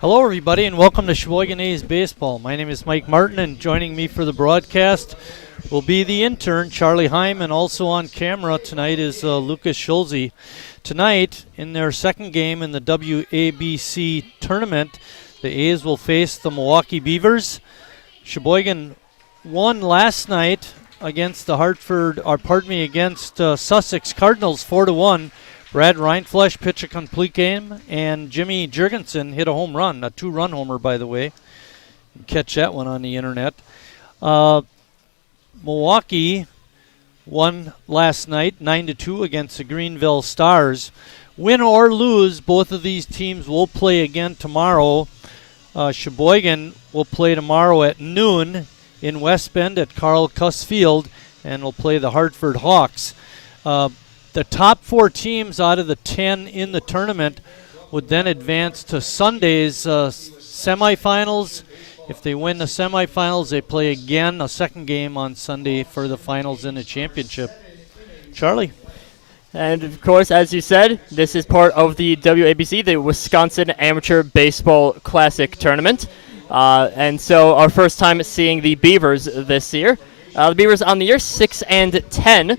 Hello, everybody, and welcome to Sheboygan A's Baseball. My name is Mike Martin, and joining me for the broadcast will be the intern, Charlie Heim, and also on camera tonight is Lucas Schulze. Tonight, in their second game in the WABC tournament, the A's will face the Milwaukee Beavers. Sheboygan won last night against against Sussex Cardinals 4-1. Brad Reinflesch pitched a complete game, and Jimmy Jurgensen hit a home run, a two-run homer, by the way. You can catch that one on the internet. Milwaukee won last night 9-2 against the Greenville Stars. Win or lose, both of these teams will play again tomorrow. Sheboygan will play tomorrow at noon in West Bend at Carl Cuss Field, and will play the Hartford Hawks. The top four teams out of the 10 in the tournament would then advance to Sunday's semifinals. If they win the semifinals, they play again a second game on Sunday for the finals in the championship. Charlie? And, of course, as you said, this is part of the WABC, the Wisconsin Amateur Baseball Classic Tournament. And so our first time seeing the Beavers this year. The Beavers on the year 6-10.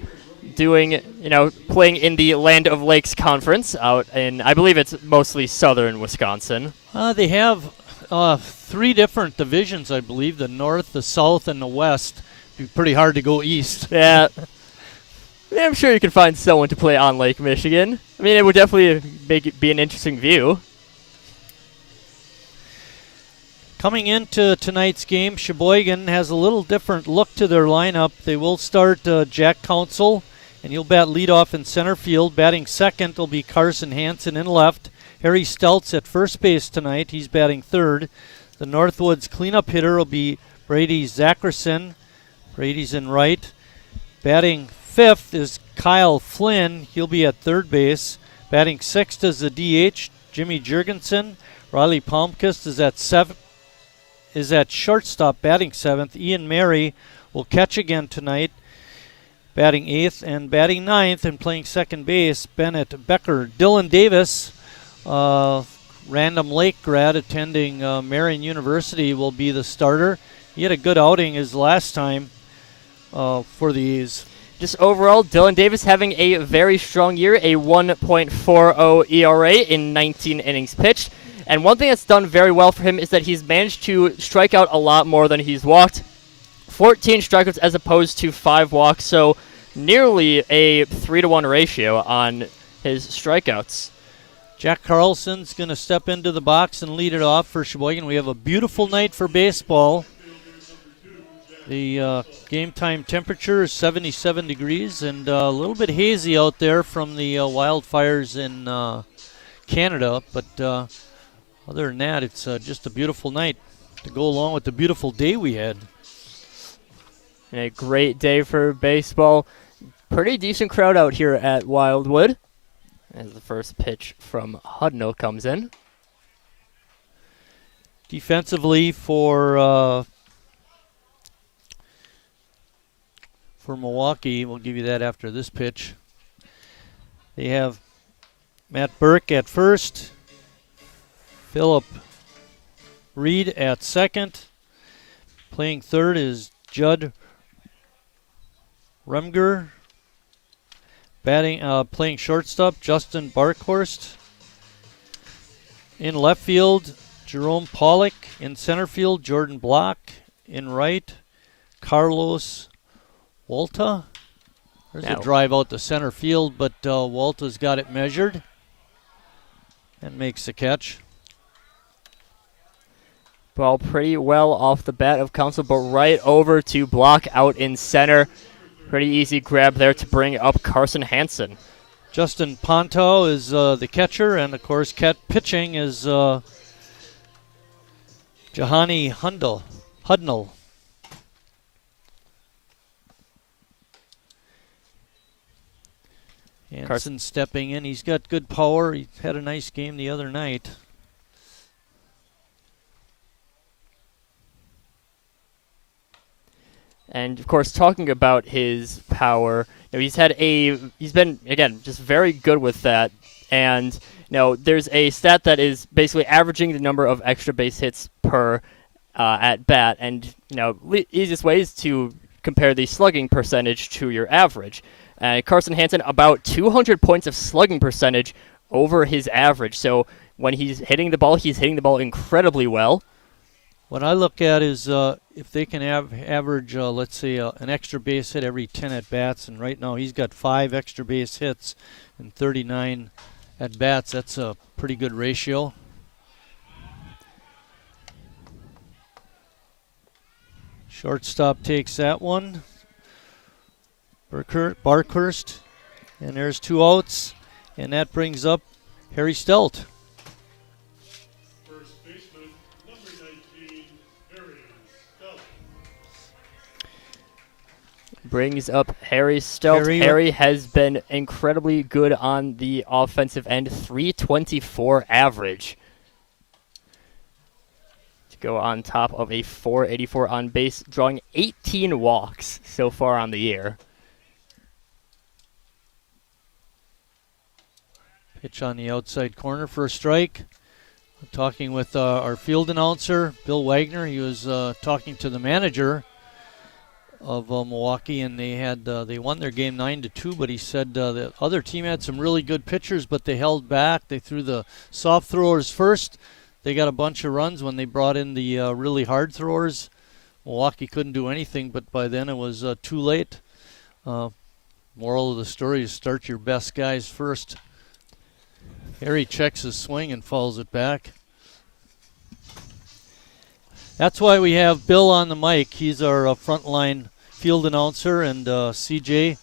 Playing in the Land of Lakes Conference out in, I believe it's mostly southern Wisconsin. They have three different divisions, I believe, the North, the South, and the West. It'd be pretty hard to go east. Yeah. I'm sure you can find someone to play on Lake Michigan. I mean, it would definitely be an interesting view. Coming into tonight's game, Sheboygan has a little different look to their lineup. They will start Jack Council, and he'll bat leadoff in center field. Batting second will be Carson Hansen in left. Harry Stelz at first base tonight. He's batting third. The Northwoods cleanup hitter will be Brady Zackerson. Brady's in right. Batting fifth is Kyle Flynn. He'll be at third base. Batting sixth is the DH, Jimmy Jurgensen. Riley Palmquist is at shortstop, batting seventh. Ian Mary will catch again tonight, batting eighth, and batting ninth and playing second base, Bennett Becker. Dylan Davis, Random Lake grad attending Marion University, will be the starter. He had a good outing his last time for the A's. Just overall, Dylan Davis having a very strong year, a 1.40 ERA in 19 innings pitched. And one thing that's done very well for him is that he's managed to strike out a lot more than he's walked. 14 strikeouts as opposed to 5 walks, so nearly a 3-to-1 ratio on his strikeouts. Jack Carlson's going to step into the box and lead it off for Sheboygan. We have a beautiful night for baseball. The game time temperature is 77 degrees and a little bit hazy out there from the wildfires in Canada, but other than that, it's just a beautiful night to go along with the beautiful day we had. And a great day for baseball. Pretty decent crowd out here at Wildwood as the first pitch from Hudnall comes in. Defensively for Milwaukee, we'll give you that after this pitch. They have Matt Burke at first, Philip Reed at second. Playing third is Judd Remger. Playing shortstop, Justin Barkhorst. In left field, Jerome Pollock. In center field, Jordan Block. In right, Carlos Walta. There's a drive out to center field, but Walta's got it measured and makes the catch. Ball pretty well off the bat of Council, but right over to Block out in center. Pretty easy grab there to bring up Carson Hansen. Justin Ponto is the catcher, and of course pitching is Jahani Hudnall. Hansen stepping in. He's got good power. He had a nice game the other night. And of course, talking about his power, he's been again just very good with that. And there's a stat that is basically averaging the number of extra base hits per at bat, and easiest way is to compare the slugging percentage to your average. Carson Hansen about 200 points of slugging percentage over his average. So when he's hitting the ball incredibly well. What I look at is if they can average, let's say, an extra base hit every 10 at-bats, and right now he's got 5 extra base hits and 39 at-bats. That's a pretty good ratio. Shortstop takes that one. Barkhurst, and there's 2 outs, and that brings up Harry Stelt. Brings up Harry Stelt. Harry has been incredibly good on the offensive end, 324 average. To go on top of a 484 on base, drawing 18 walks so far on the year. Pitch on the outside corner for a strike. I'm talking with our field announcer, Bill Wagner. He was talking to the manager of Milwaukee, and they won their game 9-2. But he said the other team had some really good pitchers, but they held back. They threw the soft throwers first. They got a bunch of runs when they brought in the really hard throwers. Milwaukee couldn't do anything, but by then it was too late. Moral of the story is start your best guys first. Harry checks his swing and fouls it back. That's why we have Bill on the mic. He's our frontline field announcer, and CJ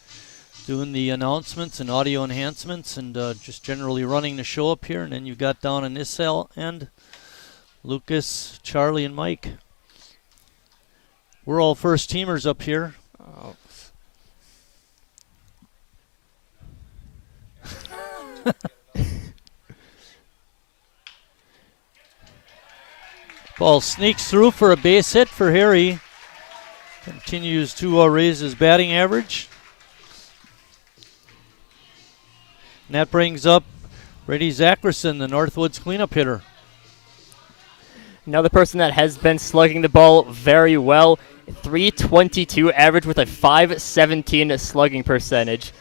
doing the announcements and audio enhancements, and just generally running the show up here. And then you've got down on this end, Lucas, Charlie, and Mike. We're all first teamers up here. Oh. Ball sneaks through for a base hit for Harry. Continues to raise his batting average. And that brings up Brady Zackerson, the Northwoods cleanup hitter. Another person that has been slugging the ball very well, 322 average with a 517 slugging percentage.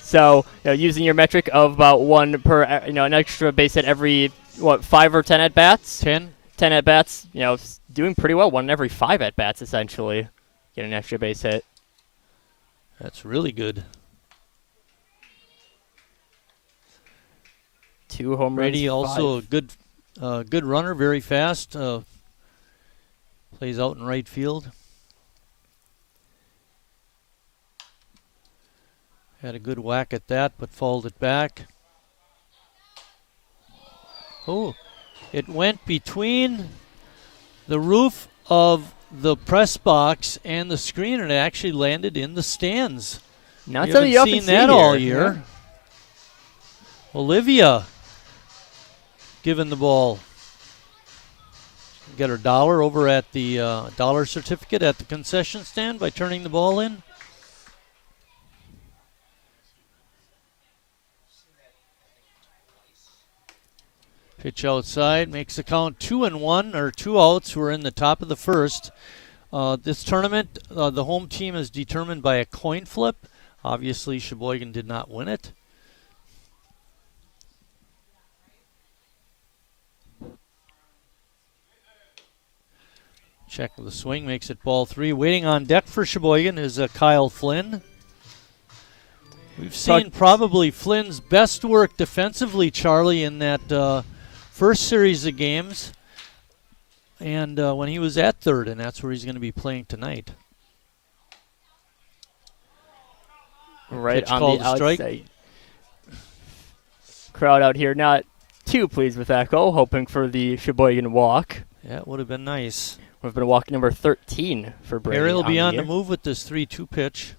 So, using your metric of about one per, an extra base hit every, 5 or 10 at-bats? 10 at-bats, doing pretty well. 1 in every 5 at-bats, essentially. Get an extra base hit. That's really good. 2 home runs. Brady also a good runner, very fast. Plays out in right field. Had a good whack at that, but fouled it back. Oh, it went between the roof of the press box and the screen, and it actually landed in the stands. Not you something you haven't often seen that all here. year. Yeah. Olivia giving the ball. Get her $1 over at the dollar certificate at the concession stand by turning the ball in. Pitch outside makes the count 2-1, or 2 outs. We're in the top of the first. This tournament, the home team is determined by a coin flip. Obviously, Sheboygan did not win it. Check the swing, makes it ball 3. Waiting on deck for Sheboygan is Kyle Flynn. We've seen probably Flynn's best work defensively, Charlie, in that first series of games, and when he was at third, and that's where he's going to be playing tonight. Right Pitch on called the a strike. outside. Crowd out here not too pleased with that goal, hoping for the Sheboygan walk. Yeah, it would have been nice. Would have been walk number 13 for Brady. Harry will be on the the move with this 3-2 pitch.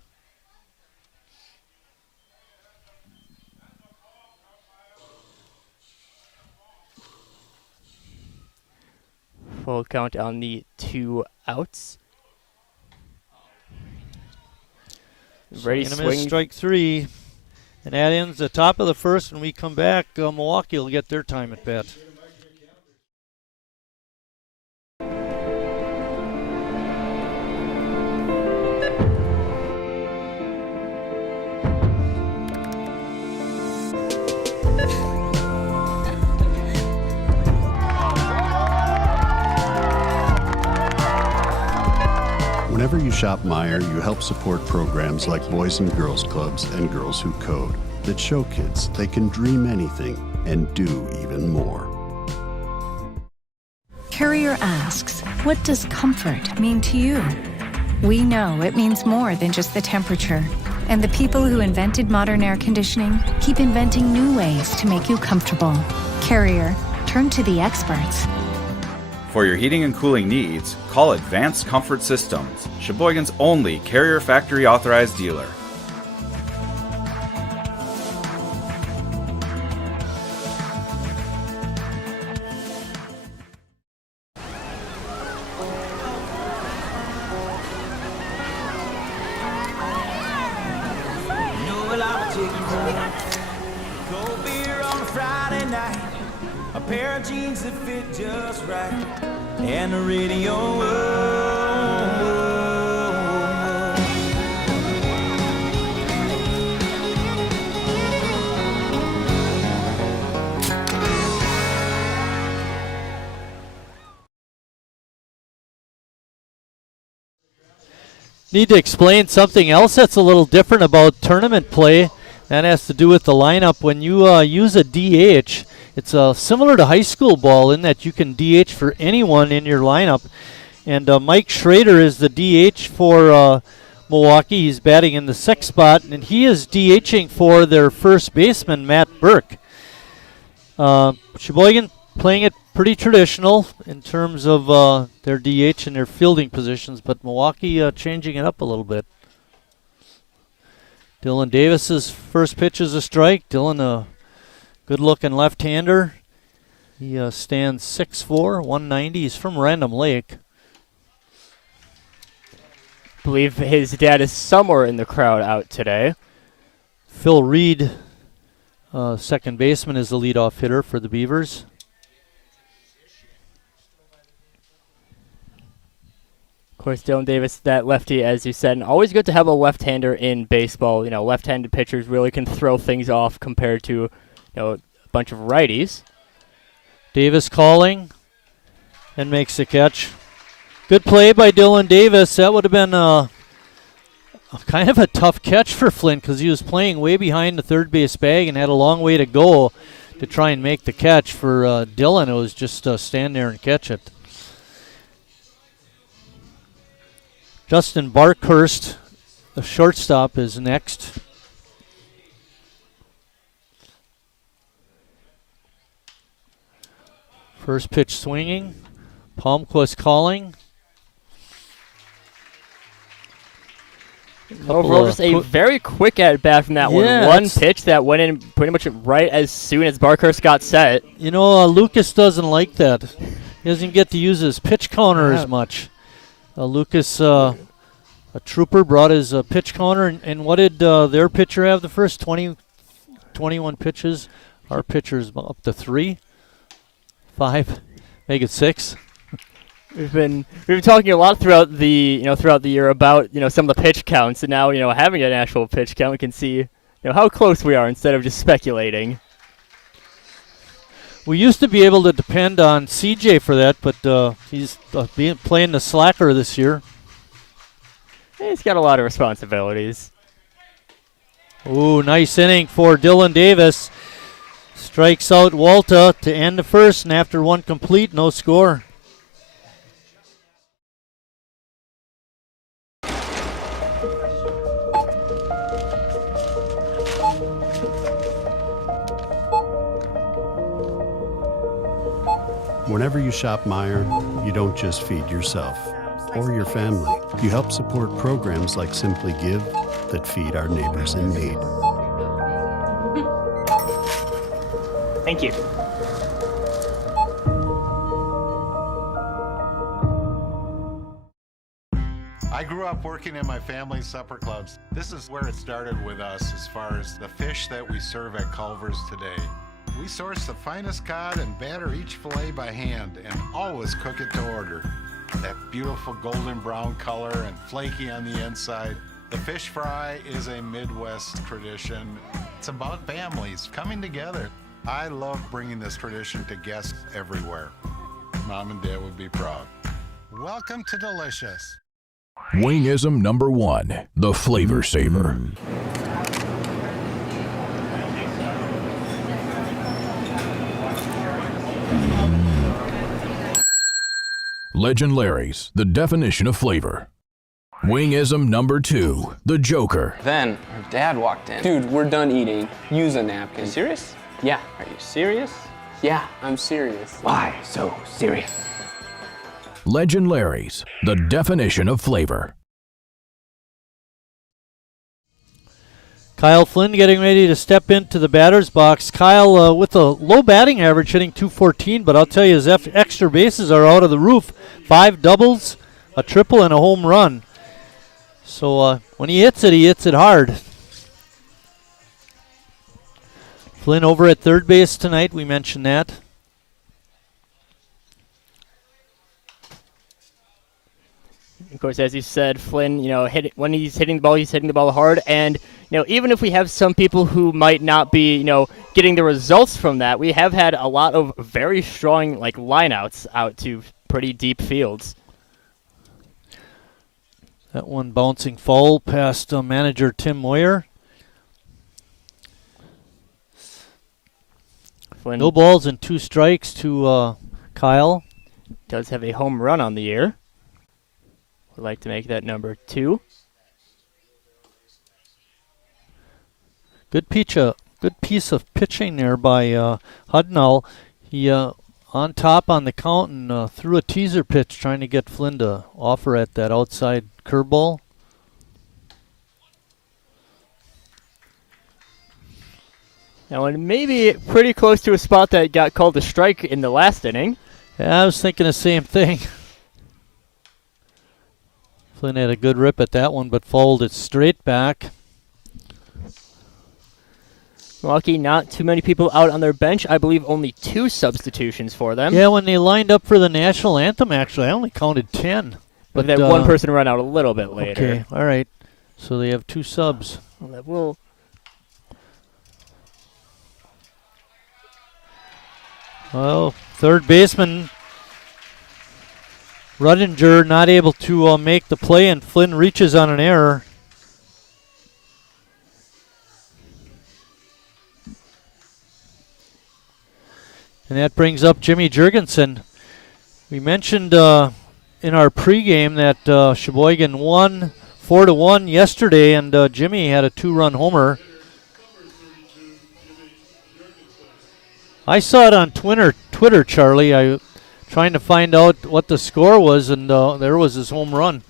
Full count on the 2 outs. Ready, Swing and a miss, swing. strike 3. And that ends the top of the first. When we come back, Milwaukee will get their time at bat. Whenever you shop Meijer, you help support programs like Boys and Girls Clubs and Girls Who Code that show kids they can dream anything and do even more. Carrier asks, what does comfort mean to you? We know it means more than just the temperature. And the people who invented modern air conditioning keep inventing new ways to make you comfortable. Carrier, turn to the experts. For your heating and cooling needs, call Advanced Comfort Systems, Sheboygan's only Carrier factory authorized dealer. Cold beer on a Friday night, a pair of jeans that fit just right, and the radio. Need to explain something else that's a little different about tournament play. That has to do with the lineup. When you use a DH, it's similar to high school ball in that you can DH for anyone in your lineup. And Mike Schrader is the DH for Milwaukee. He's batting in the 6th spot, and he is DHing for their first baseman, Matt Burke. Sheboygan playing it pretty traditional in terms of their DH and their fielding positions, but Milwaukee changing it up a little bit. Dylan Davis's first pitch is a strike. Dylan, a good-looking left-hander. He stands 6'4", 190. He's from Random Lake. Believe his dad is somewhere in the crowd out today. Phil Reed, second baseman, is the leadoff hitter for the Beavers. Of course, Dylan Davis, that lefty, as you said, and always good to have a left-hander in baseball. You know, left-handed pitchers really can throw things off compared to, a bunch of righties. Davis calling and makes the catch. Good play by Dylan Davis. That would have been kind of a tough catch for Flint because he was playing way behind the third base bag and had a long way to go to try and make the catch. For Dylan, it was just stand there and catch it. Justin Barkhurst, the shortstop, is next. First pitch swinging. Palmquist calling. Overall, just a very quick at-bat from that one pitch that went in pretty much right as soon as Barkhurst got set. You know, Lucas doesn't like that. He doesn't get to use his pitch counter as much. Lucas, a trooper, brought his pitch counter. And what did their pitcher have the first 21 pitches? Our pitcher's up to 3, 5, make it 6. We've been talking a lot throughout the year about some of the pitch counts, and now having an actual pitch count, we can see how close we are instead of just speculating. We used to be able to depend on CJ for that, but he's playing the slacker this year. He's got a lot of responsibilities. Ooh, nice inning for Dylan Davis. Strikes out Walta to end the first, and after one complete, no score. Whenever you shop Meijer, you don't just feed yourself or your family. You help support programs like Simply Give that feed our neighbors in need. Thank you. I grew up working in my family's supper clubs. This is where it started with us as far as the fish that we serve at Culver's today. We source the finest cod and batter each fillet by hand and always cook it to order. That beautiful golden brown color and flaky on the inside. The fish fry is a Midwest tradition. It's about families coming together. I love bringing this tradition to guests everywhere. Mom and Dad would be proud. Welcome to Delicious. Wingism number 1, the Flavor Saver. Legend Larry's, the definition of flavor. Wingism number 2, the Joker. Then her dad walked in. Dude, we're done eating. Use a napkin. You serious? Yeah. Are you serious? Yeah, I'm serious. Why so serious? Legend Larry's, the definition of flavor. Kyle Flynn getting ready to step into the batter's box. Kyle with a low batting average, hitting .214, but I'll tell you his extra bases are out of the roof. 5 doubles, a triple, and a home run. So when he hits it hard. Flynn over at third base tonight, we mentioned that. Of course, as you said, Flynn, when he's hitting the ball hard. And, even if we have some people who might not be, getting the results from that, we have had a lot of very strong, lineouts out to pretty deep fields. That one bouncing foul past manager Tim Moyer. Flynn No balls and 2 strikes to Kyle. does have a home run on the year. Would like to make that number 2. Good piece of pitching there by Hudnall. He on top on the count and threw a teaser pitch trying to get Flynn to offer at that outside curveball. Now, and maybe pretty close to a spot that got called a strike in the last inning. Yeah, I was thinking the same thing. Flynn had a good rip at that one, but fouled it straight back. Milwaukee, not too many people out on their bench. I believe only 2 substitutions for them. Yeah, when they lined up for the national anthem, actually, I only counted 10. But that one person run out a little bit later. Okay, all right. So they have 2 subs. Well, that will. Well, third baseman Rudinger not able to make the play, and Flynn reaches on an error. And that brings up Jimmy Jurgensen. We mentioned in our pregame that Sheboygan won 4-1 yesterday, and Jimmy had a 2-run homer. I saw it on Twitter, Charlie. I trying to find out what the score was, and there was his home run.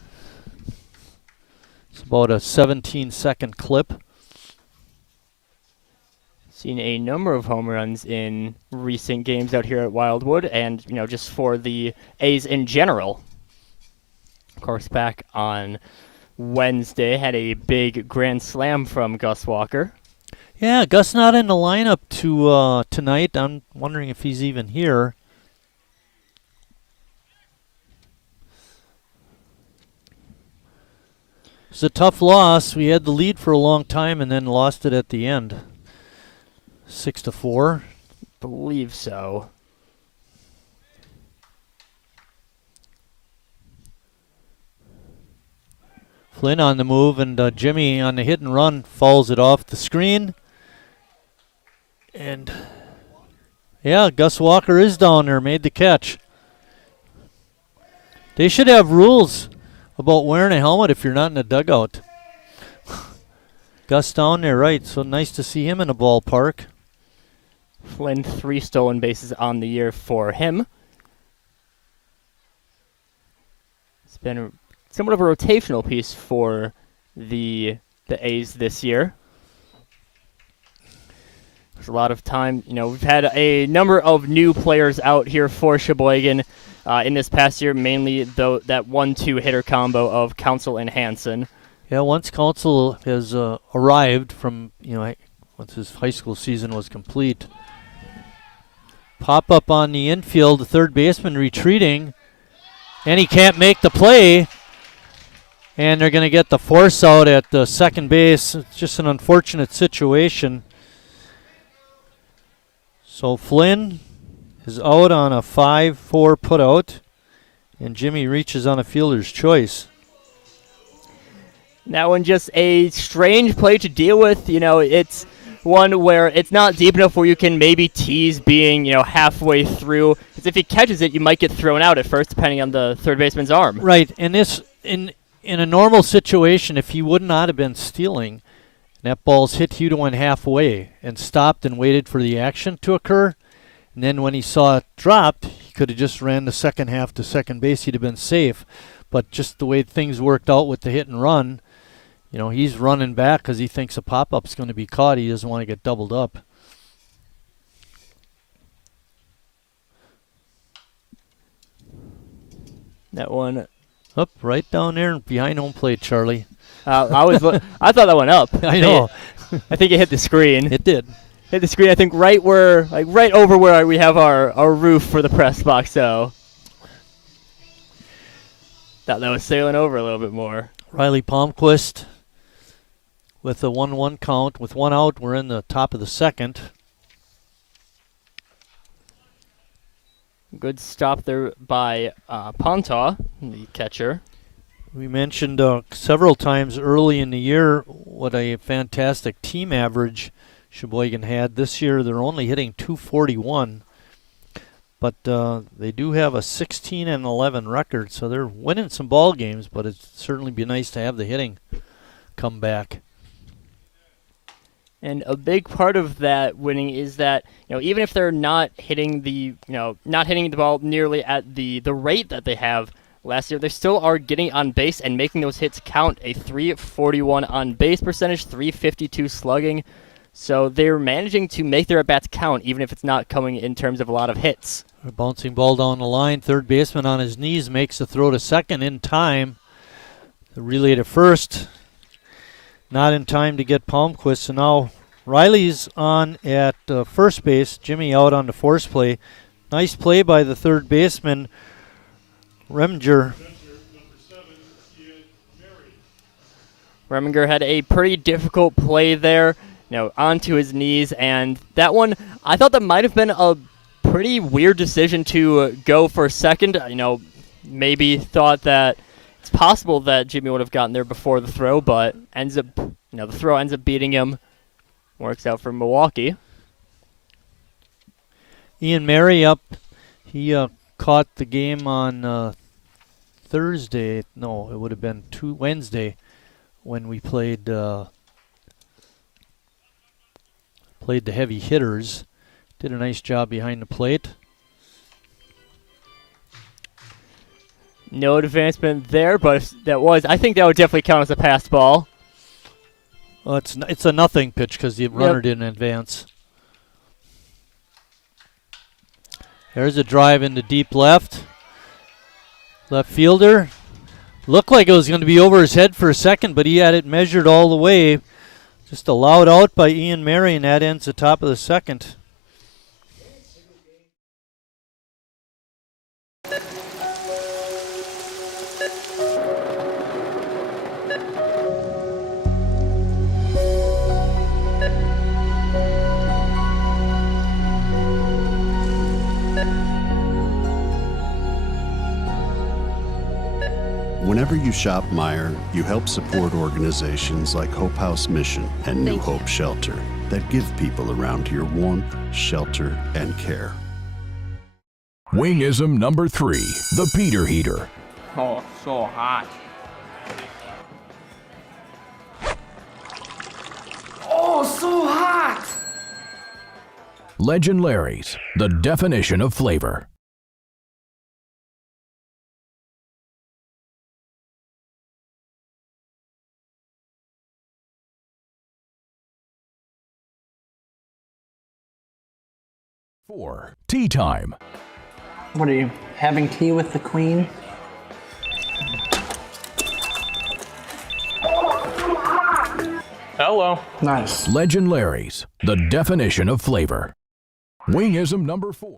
It's about a 17-second clip. Seen a number of home runs in recent games out here at Wildwood, and just for the A's in general. Of course, back on Wednesday, had a big grand slam from Gus Walker. Yeah, Gus not in the lineup tonight. I'm wondering if he's even here. It's a tough loss. We had the lead for a long time and then lost it at the end. 6-4. Believe so. Flynn on the move, and Jimmy on the hit and run fouls it off the screen. And yeah, Gus Walker is down there, made the catch. They should have rules about wearing a helmet if you're not in a dugout. Gus down there, right. So nice to see him in a ballpark. Flynn, 3 stolen bases on the year for him. It's been somewhat of a rotational piece for the A's this year. There's a lot of time. We've had a number of new players out here for Sheboygan in this past year, mainly that 1-2 hitter combo of Council and Hansen. Yeah, once Council has arrived from, once his high school season was complete. Pop up on the infield, the third baseman retreating, and he can't make the play. And they're going to get the force out at the second base. It's just an unfortunate situation. So Flynn is out on a 5-4 putout, and Jimmy reaches on a fielder's choice. That one just a strange play to deal with. It's one where it's not deep enough where you can maybe tease being, halfway through. Because if he catches it, you might get thrown out at first, depending on the third baseman's arm. Right, and this in a normal situation, if he would not have been stealing, that ball's hit, he'd have went halfway and stopped and waited for the action to occur. And then when he saw it dropped, he could have just ran the second half to second base. He'd have been safe. But just the way things worked out with the hit and run, he's running back because he thinks a pop-up's going to be caught. He doesn't want to get doubled up. That one up right down there behind home plate, Charlie. I thought that went up. I know. I think it hit the screen. It did. Hit the screen. I think right over where we have our roof for the press box. So thought that was sailing over a little bit more. Riley Palmquist with a 1-1 count. With one out, we're in the top of the second. Good stop there by Ponta, the catcher. We mentioned several times early in the year what a fantastic team average Sheboygan had. This year they're only hitting .241, but they do have a 16-11 record, so they're winning some ball games, but it'd certainly be nice to have the hitting come back. And a big part of that winning is that, even if they're not hitting the ball nearly at the rate that they have last year, they still are getting on base and making those hits count. A .341 on base percentage, .352 slugging. So they're managing to make their at-bats count, even if it's not coming in terms of a lot of hits. A bouncing ball down the line. Third baseman on his knees makes the throw to second in time. The relay to first. Not in time to get Palmquist. So now Riley's on at first base. Jimmy out on the force play. Nice play by the third baseman, Reminger. Reminger had a pretty difficult play there, onto his knees. And that one, I thought that might have been a pretty weird decision to go for second. Maybe thought that it's possible that Jimmy would have gotten there before the throw, but the throw ends up beating him. Works out for Milwaukee. Ian Mary up. He caught the game on Thursday. No, it would have been Wednesday when we played the heavy hitters. Did a nice job behind the plate. No advancement there, but I think that would definitely count as a passed ball. Well, it's a nothing pitch because the runner didn't advance. There's a drive into deep left. Left fielder. Looked like it was going to be over his head for a second, but he had it measured all the way. Just allowed out by Ian Mary, and that ends the top of the second. Whenever you shop Meijer, you help support organizations like Hope House Mission and New Hope Shelter that give people around here warmth, shelter, and care. Wingism number 3, the Peter Heater. Oh, so hot. Oh, so hot! Legend Larry's, the definition of flavor. 4. Tea time. What are you, having tea with the queen? Hello. Nice. Legend Larry's, the definition of flavor. Wingism number 4.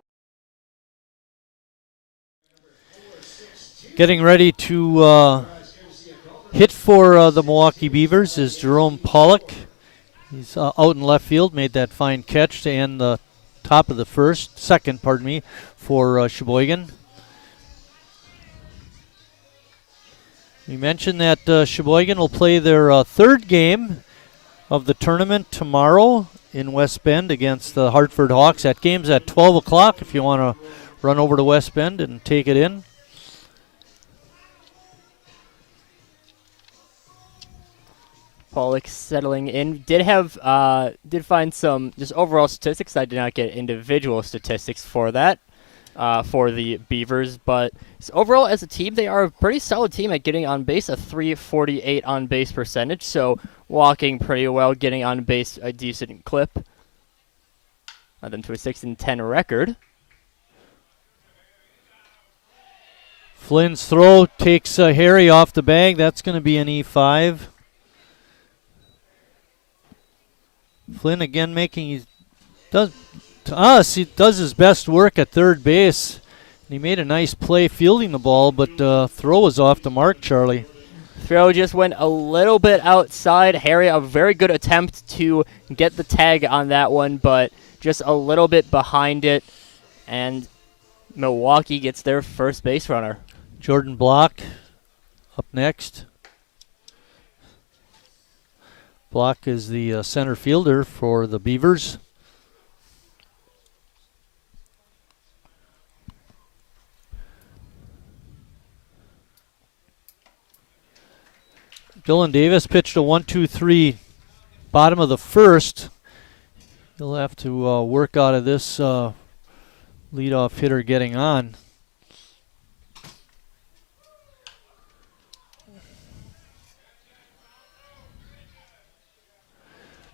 Getting ready to hit for the Milwaukee Beavers is Jerome Pollock. He's out in left field, made that fine catch to end the top of the second, for Sheboygan. We mentioned that Sheboygan will play their third game of the tournament tomorrow in West Bend against the Hartford Hawks. That game's at 12 o'clock if you want to run over to West Bend and take it in. Pollock settling in. Did find some just overall statistics. I did not get individual statistics for that, for the Beavers, but overall as a team, they are a pretty solid team at getting on base, a .348 on base percentage, so walking pretty well, getting on base a decent clip. Led them to a 6-10 record. Flynn's throw takes Harry off the bag. That's going to be an E5. Flynn again he does his best work at third base. And he made a nice play fielding the ball, but throw was off the mark, Charlie. Throw just went a little bit outside. Harry, a very good attempt to get the tag on that one, but just a little bit behind it. And Milwaukee gets their first base runner. Jordan Block up next. Block is the center fielder for the Beavers. Dylan Davis pitched a 1-2-3 bottom of the first. He'll have to work out of this leadoff hitter getting on.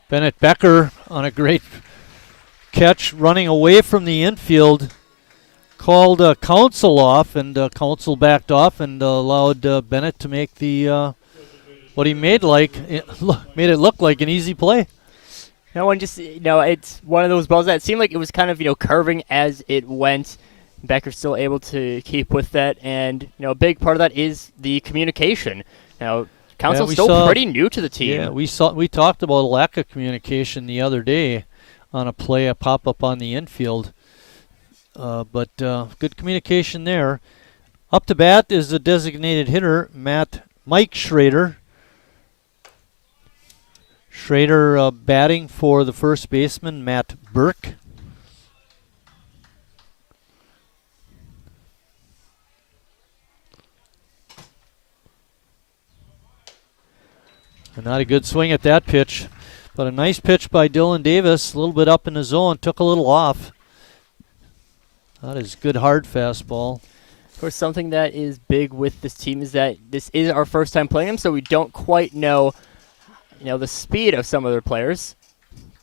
Bennett Becker on a great catch, running away from the infield, called Council off, and Council backed off and allowed Bennett to make the what he made it look like an easy play. No one just, it's one of those balls that seemed like it was kind of, curving as it went. Becker's still able to keep with that, and, a big part of that is the communication. Council's still pretty new to the team. Yeah, we talked about a lack of communication the other day on a play, a pop-up on the infield. But good communication there. Up to bat is the designated hitter, Mike Schrader. Schrader batting for the first baseman, Matt Burke. And not a good swing at that pitch, but a nice pitch by Dylan Davis, a little bit up in the zone, took a little off. That is good hard fastball. Of course, something that is big with this team is that this is our first time playing them, so we don't quite know, the speed of some of their players.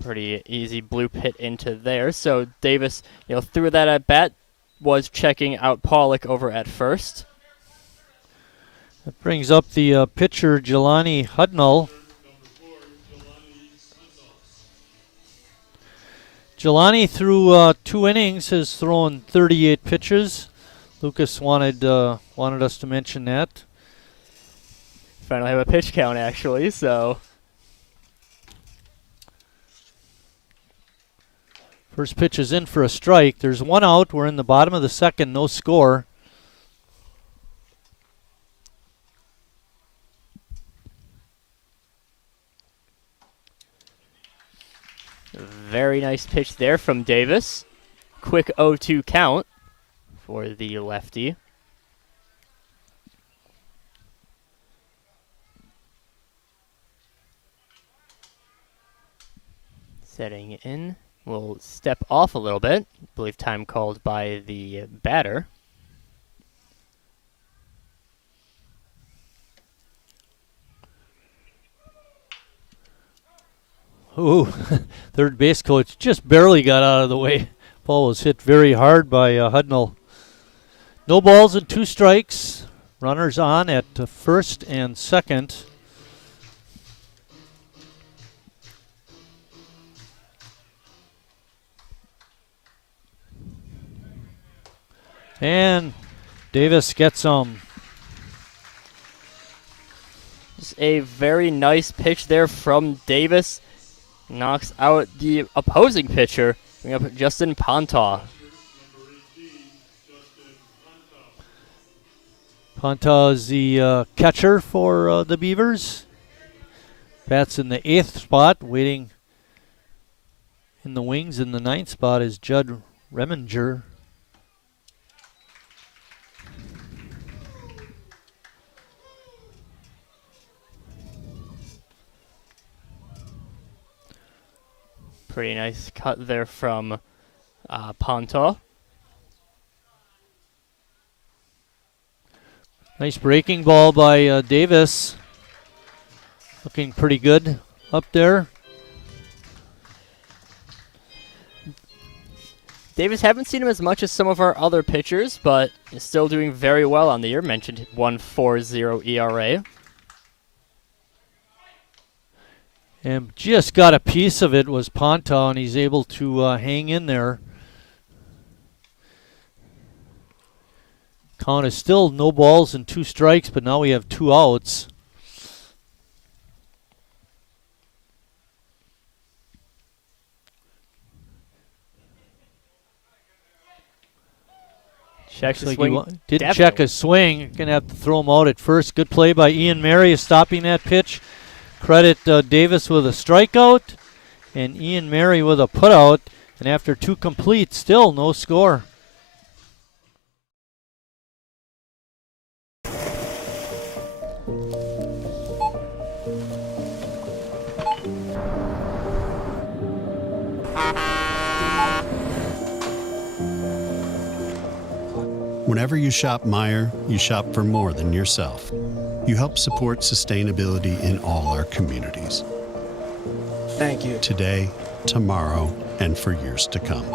Pretty easy bloop hit into there. So Davis, threw that at bat, was checking out Pollock over at first. That brings up the pitcher, Jelani Hudnall. Jelani, through 2 innings, has thrown 38 pitches. Lucas wanted us to mention that. Finally have a pitch count, actually, so. First pitch is in for a strike. There's 1 out. We're in the bottom of the second, no score. Very nice pitch there from Davis. Quick 0-2 count for the lefty. Setting in. We'll step off a little bit. I believe time called by the batter. Ooh, third base coach just barely got out of the way. Ball was hit very hard by Hudnall. No balls and 2 strikes. Runners on at first and second. And Davis gets some. Just a very nice pitch there from Davis. Knocks out the opposing pitcher, bringing up Justin Pontaw. Pontaw is the catcher for the Beavers. Bats in the 8th spot, waiting in the wings. In the 9th spot is Judd Reminger. Pretty nice cut there from Pontaw. Nice breaking ball by Davis. Looking pretty good up there. Davis, haven't seen him as much as some of our other pitchers, but is still doing very well on the year. Mentioned 1.40 ERA. And just got a piece of it was Pontaw, and he's able to hang in there. Count is still no balls and 2 strikes, but now we have 2 outs. Checks the Like swing. didn't check his swing. Gonna have to throw him out at first. Good play by Ian Mary stopping that pitch. Credit Davis with a strikeout and Ian Mary with a putout. And after 2 complete, still no score. Whenever you shop Meijer, you shop for more than yourself. You help support sustainability in all our communities. Thank you. Today, tomorrow, and for years to come.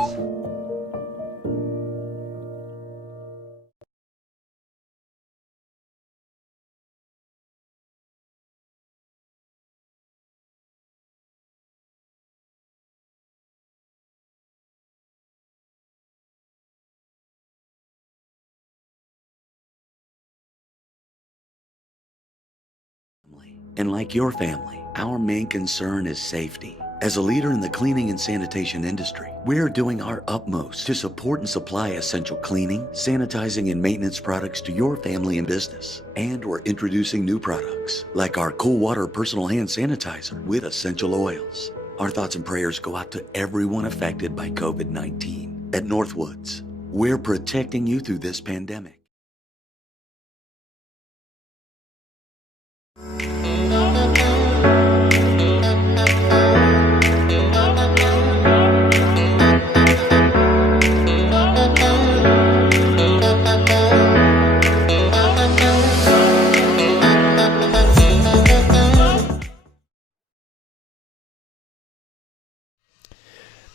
And like your family, our main concern is safety. As a leader in the cleaning and sanitation industry, we're doing our utmost to support and supply essential cleaning, sanitizing, and maintenance products to your family and business. And we're introducing new products, like our Cool Water Personal Hand Sanitizer with essential oils. Our thoughts and prayers go out to everyone affected by COVID-19. At Northwoods, we're protecting you through this pandemic.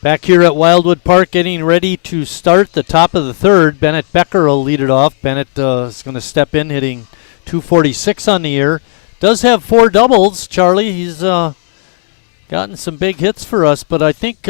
Back here at Wildwood Park, getting ready to start the top of the 3rd. Bennett Becker will lead it off. Bennett is going to step in, hitting .246 on the year. Does have 4 doubles, Charlie. He's gotten some big hits for us, but I think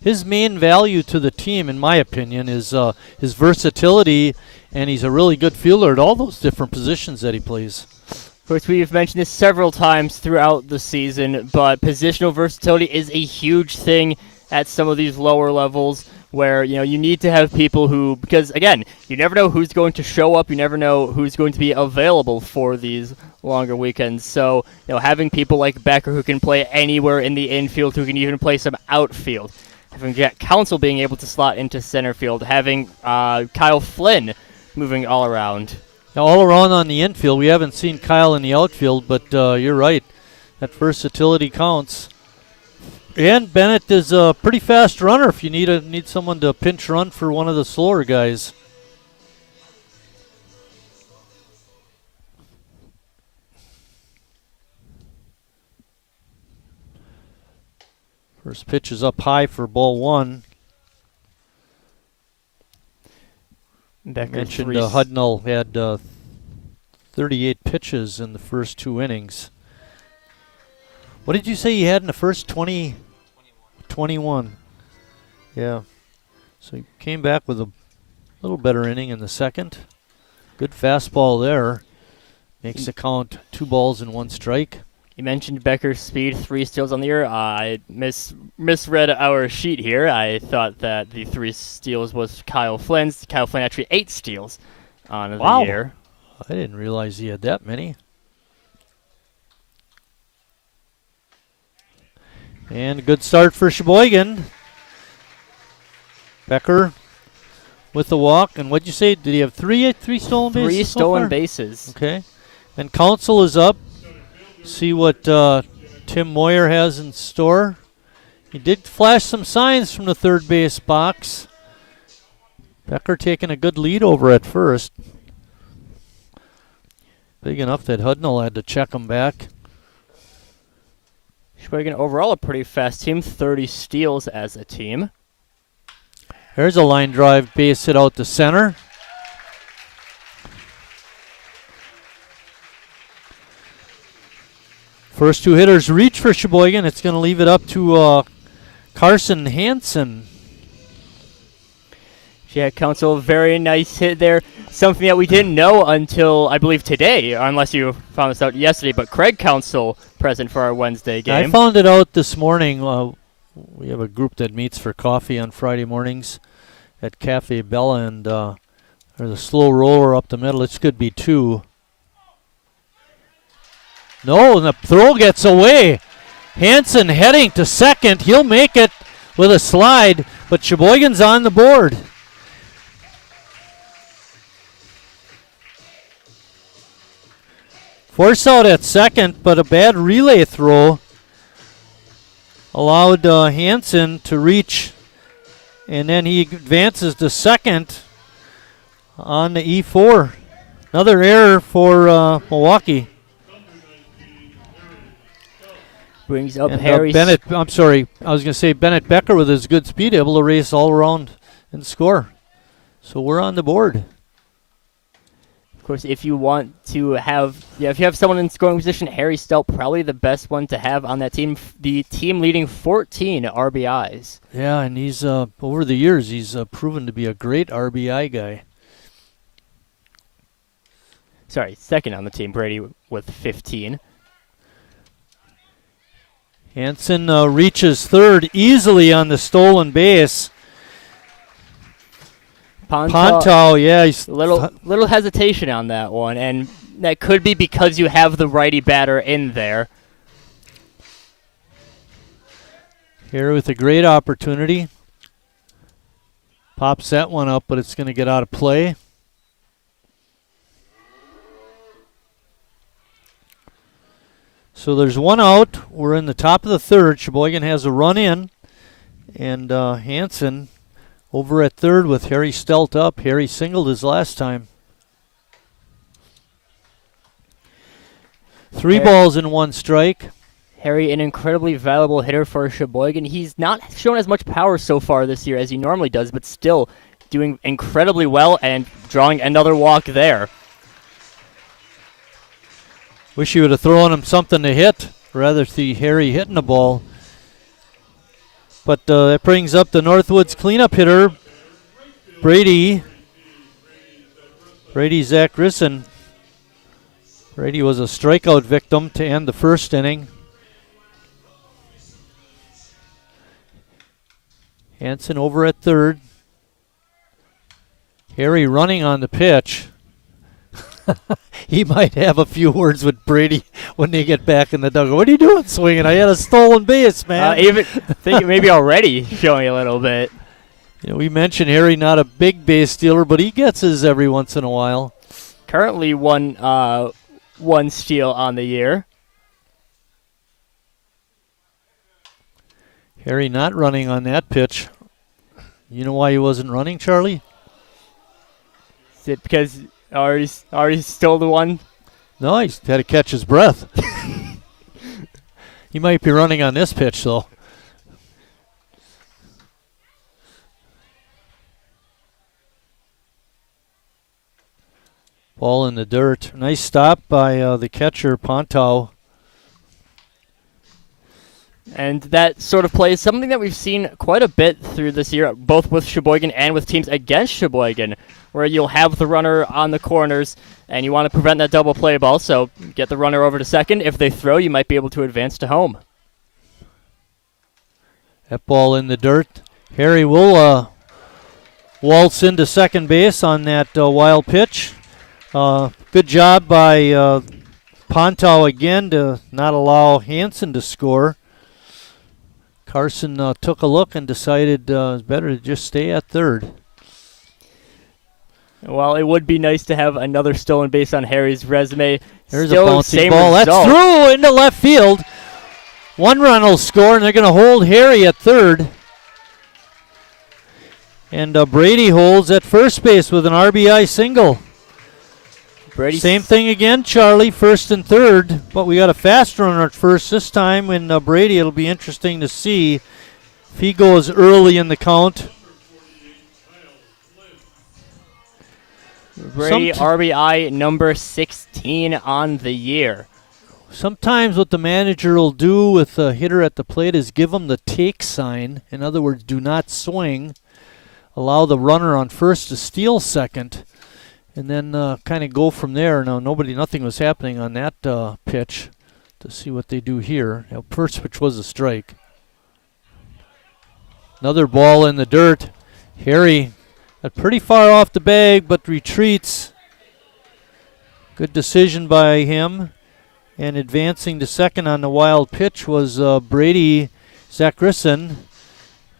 his main value to the team, in my opinion, is his versatility, and he's a really good fielder at all those different positions that he plays. Of course, we've mentioned this several times throughout the season, but positional versatility is a huge thing at some of these lower levels where, you need to have people who, because again, you never know who's going to show up, you never know who's going to be available for these longer weekends. So, having people like Becker who can play anywhere in the infield, who can even play some outfield, having Jack Council being able to slot into center field, having Kyle Flynn moving all around. Now, all around on the infield, we haven't seen Kyle in the outfield, but you're right, that versatility counts. And Bennett is a pretty fast runner if you need someone to pinch run for one of the slower guys. First pitch is up high for ball 1. Becker Mentioned three Hudnall had 38 pitches in the first 2 innings. What did you say he had in the first 20? 21. Yeah. So he came back with a little better inning in the second. Good fastball there. Makes the count 2 balls and 1 strike. You mentioned Becker's speed, 3 steals on the year. I misread our sheet here. I thought that the 3 steals was Kyle Flynn's. Kyle Flynn actually 8 steals on the year. I didn't realize he had that many. And a good start for Sheboygan. Becker with the walk. And what'd you say? Did he have three stolen bases? 3 stolen bases. Okay. And Council is up. See what Tim Moyer has in store. He did flash some signs from the third base box. Becker taking a good lead over at first. Big enough that Hudnall had to check him back. Sheboygan overall a pretty fast team, 30 steals as a team. There's a line drive base hit out to center. First 2 hitters reach for Sheboygan. It's going to leave it up to Carson Hansen. Yeah, Council, very nice hit there. Something that we didn't know until, I believe, today, unless you found this out yesterday, but Craig Council present for our Wednesday game. I found it out this morning. We have a group that meets for coffee on Friday mornings at Cafe Bella, and there's a slow roller up the middle. It could be 2. No, and the throw gets away. Hansen heading to second. He'll make it with a slide, but Sheboygan's on the board. Force out at second, but a bad relay throw allowed Hansen to reach, and then he advances to second on the E4. Another error for Milwaukee. Brings up and Harry. Bennett, I'm sorry, I was going to say Bennett Becker with his good speed able to race all around and score. So we're on the board. Of course, if you want to have, if you have someone in scoring position, Harry Stout probably the best one to have on that team. The team leading 14 RBIs. Yeah, and he's over the years he's proven to be a great RBI guy. Sorry, second on the team, Brady with 15. Hansen reaches third easily on the stolen base. Pontow, yeah, he's little hesitation on that one, and that could be because you have the righty batter in there. Here with a great opportunity. Pops that one up, but it's going to get out of play. So there's 1 out. We're in the top of the third. Sheboygan has a run in. And Hansen over at third with Harry Stelt up. Harry singled his last time. 3 balls and 1 strike. Harry, an incredibly valuable hitter for Sheboygan. He's not shown as much power so far this year as he normally does, but still doing incredibly well and drawing another walk there. Wish you would have thrown him something to hit. Rather see Harry hitting the ball. But that brings up the Northwoods cleanup hitter, Brady Zach Grisson. Brady was a strikeout victim to end the first inning. Hansen over at third. Harry running on the pitch. He might have a few words with Brady when they get back in the dugout. What are you doing swinging? I had a stolen base, man. Even think maybe already showing a little bit. You know, we mentioned Harry not a big base stealer, but he gets his every once in a while. Currently one steal on the year. Harry not running on that pitch. You know why he wasn't running, Charlie? Is it because already stole the one? No, he had to catch his breath. He might be running on this pitch, though. Ball in the dirt. Nice stop by the catcher, Pontow. And that sort of play is something that we've seen quite a bit through this year, both with Sheboygan and with teams against Sheboygan, where you'll have the runner on the corners, and you want to prevent that double play ball, so get the runner over to second. If they throw, you might be able to advance to home. That ball in the dirt. Harry will waltz into second base on that wild pitch. Good job by Pontow again to not allow Hansen to score. Carson took a look and decided it's better to just stay at third. Well, it would be nice to have another stolen base on Harry's resume. There's Still a bouncing same ball. result. That's through into left field. One run will score, and they're going to hold Harry at third. And Brady holds at first base with an RBI single. Same thing again, Charlie, first and third, but we got a fast runner at first this time, and Brady, it'll be interesting to see if he goes early in the count. Brady, RBI number 16 on the year. Sometimes what the manager will do with a hitter at the plate is give him the take sign. In other words, do not swing. Allow the runner on first to steal second. And then kind of go from there. Now, nothing was happening on that pitch. To see what they do here. Now, first pitch was a strike. Another ball in the dirt. Harry got pretty far off the bag, but retreats. Good decision by him. And advancing to second on the wild pitch was Brady Zachrison.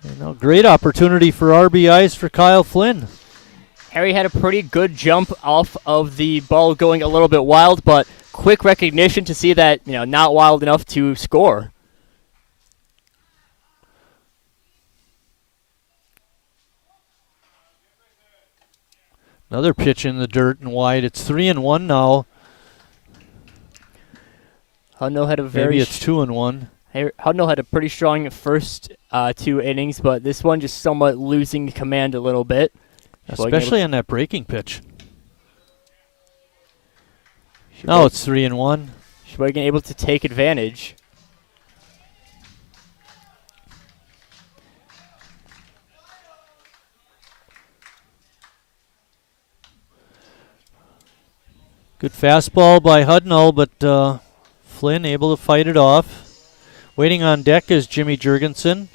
And a great opportunity for RBIs for Kyle Flynn. Harry had a pretty good jump off of the ball going a little bit wild, but quick recognition to see that, not wild enough to score. Another pitch in the dirt and wide. It's 3-1 now. Hudnall had a Maybe it's 2-1. Hudnall had a pretty strong first 2 innings, but this one just somewhat losing command a little bit. Especially on that breaking pitch. Now it's 3-1. Sheboygan able to take advantage. Good fastball by Hudnall, but Flynn able to fight it off. Waiting on deck is Jimmy Jurgensen.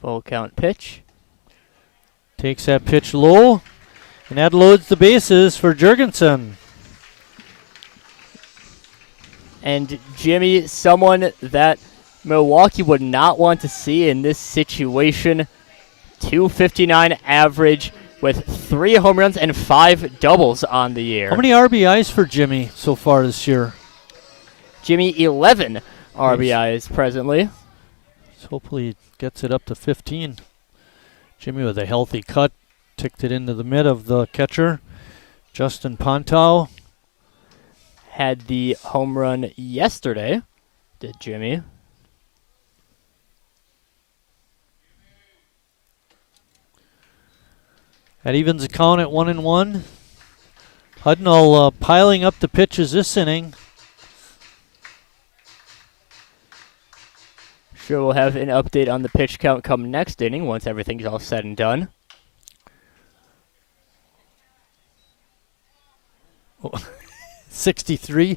Full count pitch. Takes that pitch low, and that loads the bases for Jurgensen. And Jimmy, someone that Milwaukee would not want to see in this situation. 259 average with 3 home runs and 5 doubles on the year. How many RBIs for Jimmy so far this year? Jimmy, 11 RBIs presently. So hopefully gets it up to 15. Jimmy with a healthy cut. Ticked it into the mid of the catcher. Justin Pontow. Had the home run yesterday, did Jimmy. That evens the count at 1-1. Hudnall piling up the pitches this inning. Sure, we'll have an update on the pitch count come next inning once everything's all said and done. Oh, 63.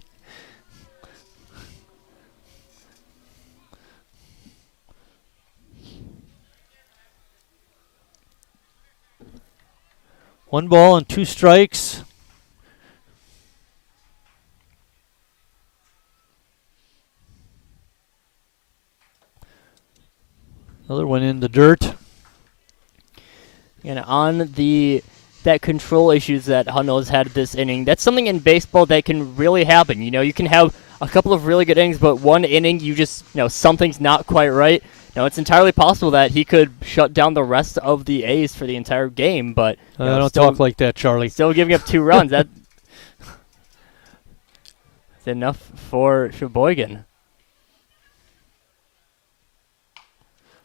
One ball and 2 strikes. Another one in the dirt. And on that control issues that Hudnall has had this inning, that's something in baseball that can really happen. You can have a couple of really good innings, but one inning you just, something's not quite right. It's entirely possible that he could shut down the rest of the A's for the entire game, but don't talk like that, Charlie. Still giving up 2 runs. That's enough for Sheboygan.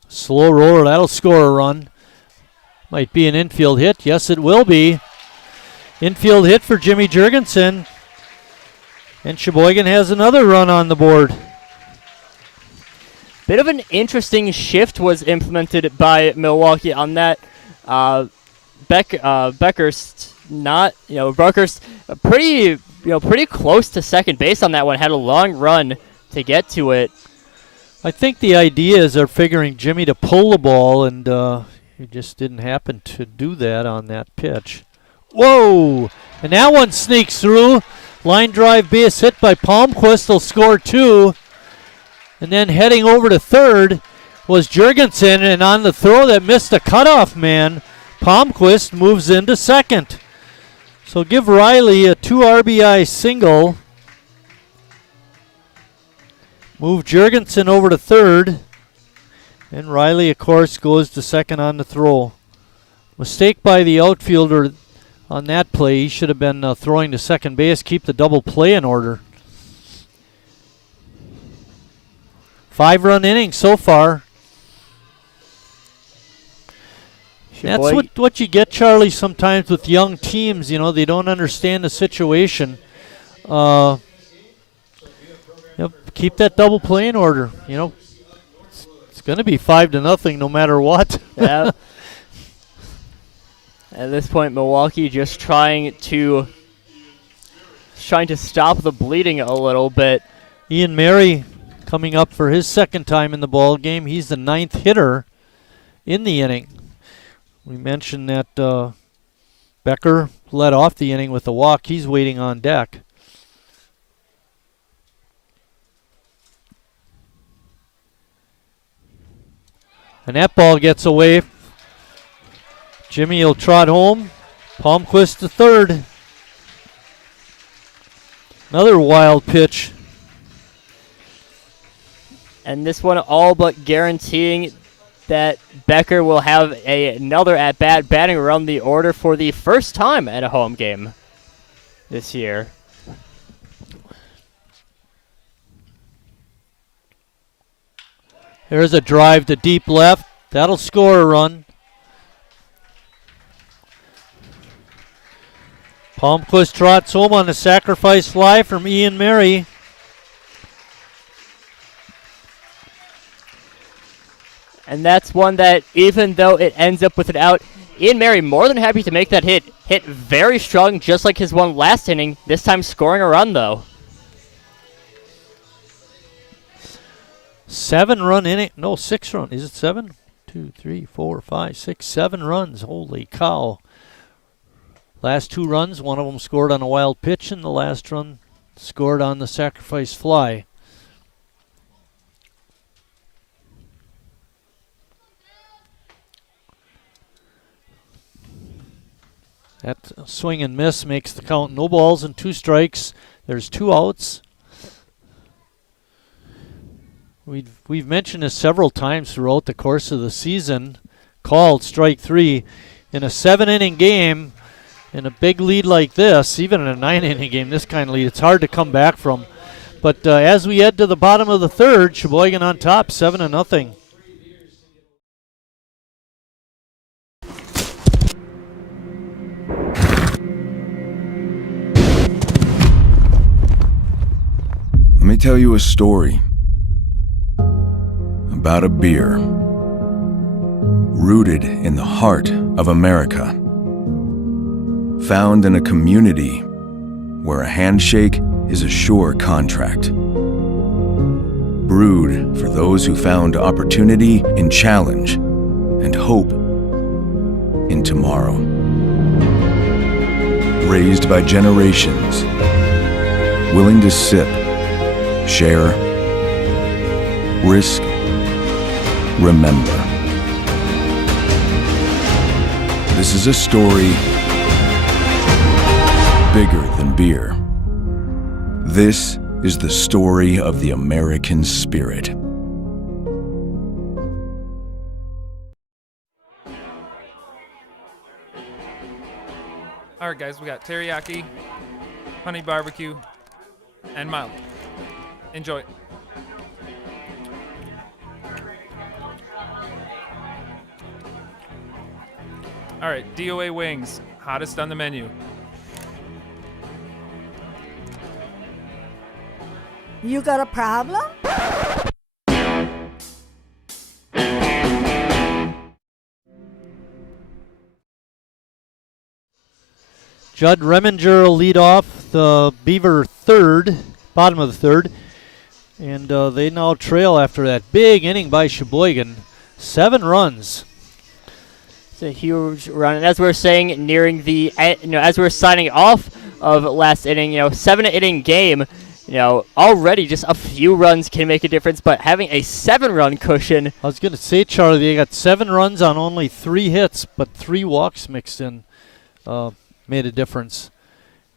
Slow roller, that'll score a run. Might be an infield hit. Yes, it will be. Infield hit for Jimmy Jurgensen. And Sheboygan has another run on the board. Bit of an interesting shift was implemented by Milwaukee on that. Beckerst pretty close to second base on that one. Had a long run to get to it. I think the idea is they're figuring Jimmy to pull the ball, and he just didn't happen to do that on that pitch. Whoa! And that one sneaks through. Line drive base hit by Palmquist will score 2. And then heading over to third was Jurgensen, and on the throw that missed the cutoff man, Palmquist moves into second. So give Riley a 2 RBI single. Move Jurgensen over to third. And Riley, of course, goes to second on the throw. Mistake by the outfielder on that play. He should have been throwing to second base, keep the double play in order. 5-run inning so far. That's what you get, Charlie, sometimes with young teams. You know, they don't understand the situation. Keep that double play in order. You know, it's going to be 5-0 no matter what. Yeah. At this point, Milwaukee just trying to stop the bleeding a little bit. Ian Mary coming up for his second time in the ball game. He's the 9th hitter in the inning. We mentioned that Becker led off the inning with a walk. He's waiting on deck. And that ball gets away. Jimmy will trot home. Palmquist to third. Another wild pitch. And this one all but guaranteeing that Becker will have another at-bat batting around the order for the first time at a home game this year. There's a drive to deep left. That'll score a run. Palmquist trots home on a sacrifice fly from Ian Mary. And that's one that, even though it ends up with an out, Ian Mary more than happy to make that hit. Hit very strong, just like his one last inning, this time scoring a run, though. 7-run inning. No, 6-run. Is it 7? 2, 3, 4, 5, 6, 7 runs. Holy cow. Last 2 runs, one of them scored on a wild pitch, and the last run scored on the sacrifice fly. That swing and miss makes the count no balls and 2 strikes. There's 2 outs. We've mentioned this several times throughout the course of the season. Called strike 3 in a 7-inning game. In a big lead like this, even in a 9-inning game, this kind of lead, it's hard to come back from. But as we head to the bottom of the third, Sheboygan on top, 7-0. Let me tell you a story about a beer rooted in the heart of America, found in a community where a handshake is a sure contract, brewed for those who found opportunity in challenge and hope in tomorrow, raised by generations, willing to sip, share, risk, remember. This is a story bigger than beer. This is the story of the American spirit. All right, guys, we got teriyaki, honey barbecue, and mild. Enjoy. All right, DOA wings, hottest on the menu. You got a problem? Judd Reminger will lead off the Beaver third, bottom of the third. And they now trail after that big inning by Sheboygan. 7 runs. It's a huge run. And as we're saying, nearing the, as we're signing off of last inning, 7-inning game, already just a few runs can make a difference. But having a 7-run cushion. I was going to say, Charlie, they got 7 runs on only 3 hits, but 3 walks mixed in. Made a difference.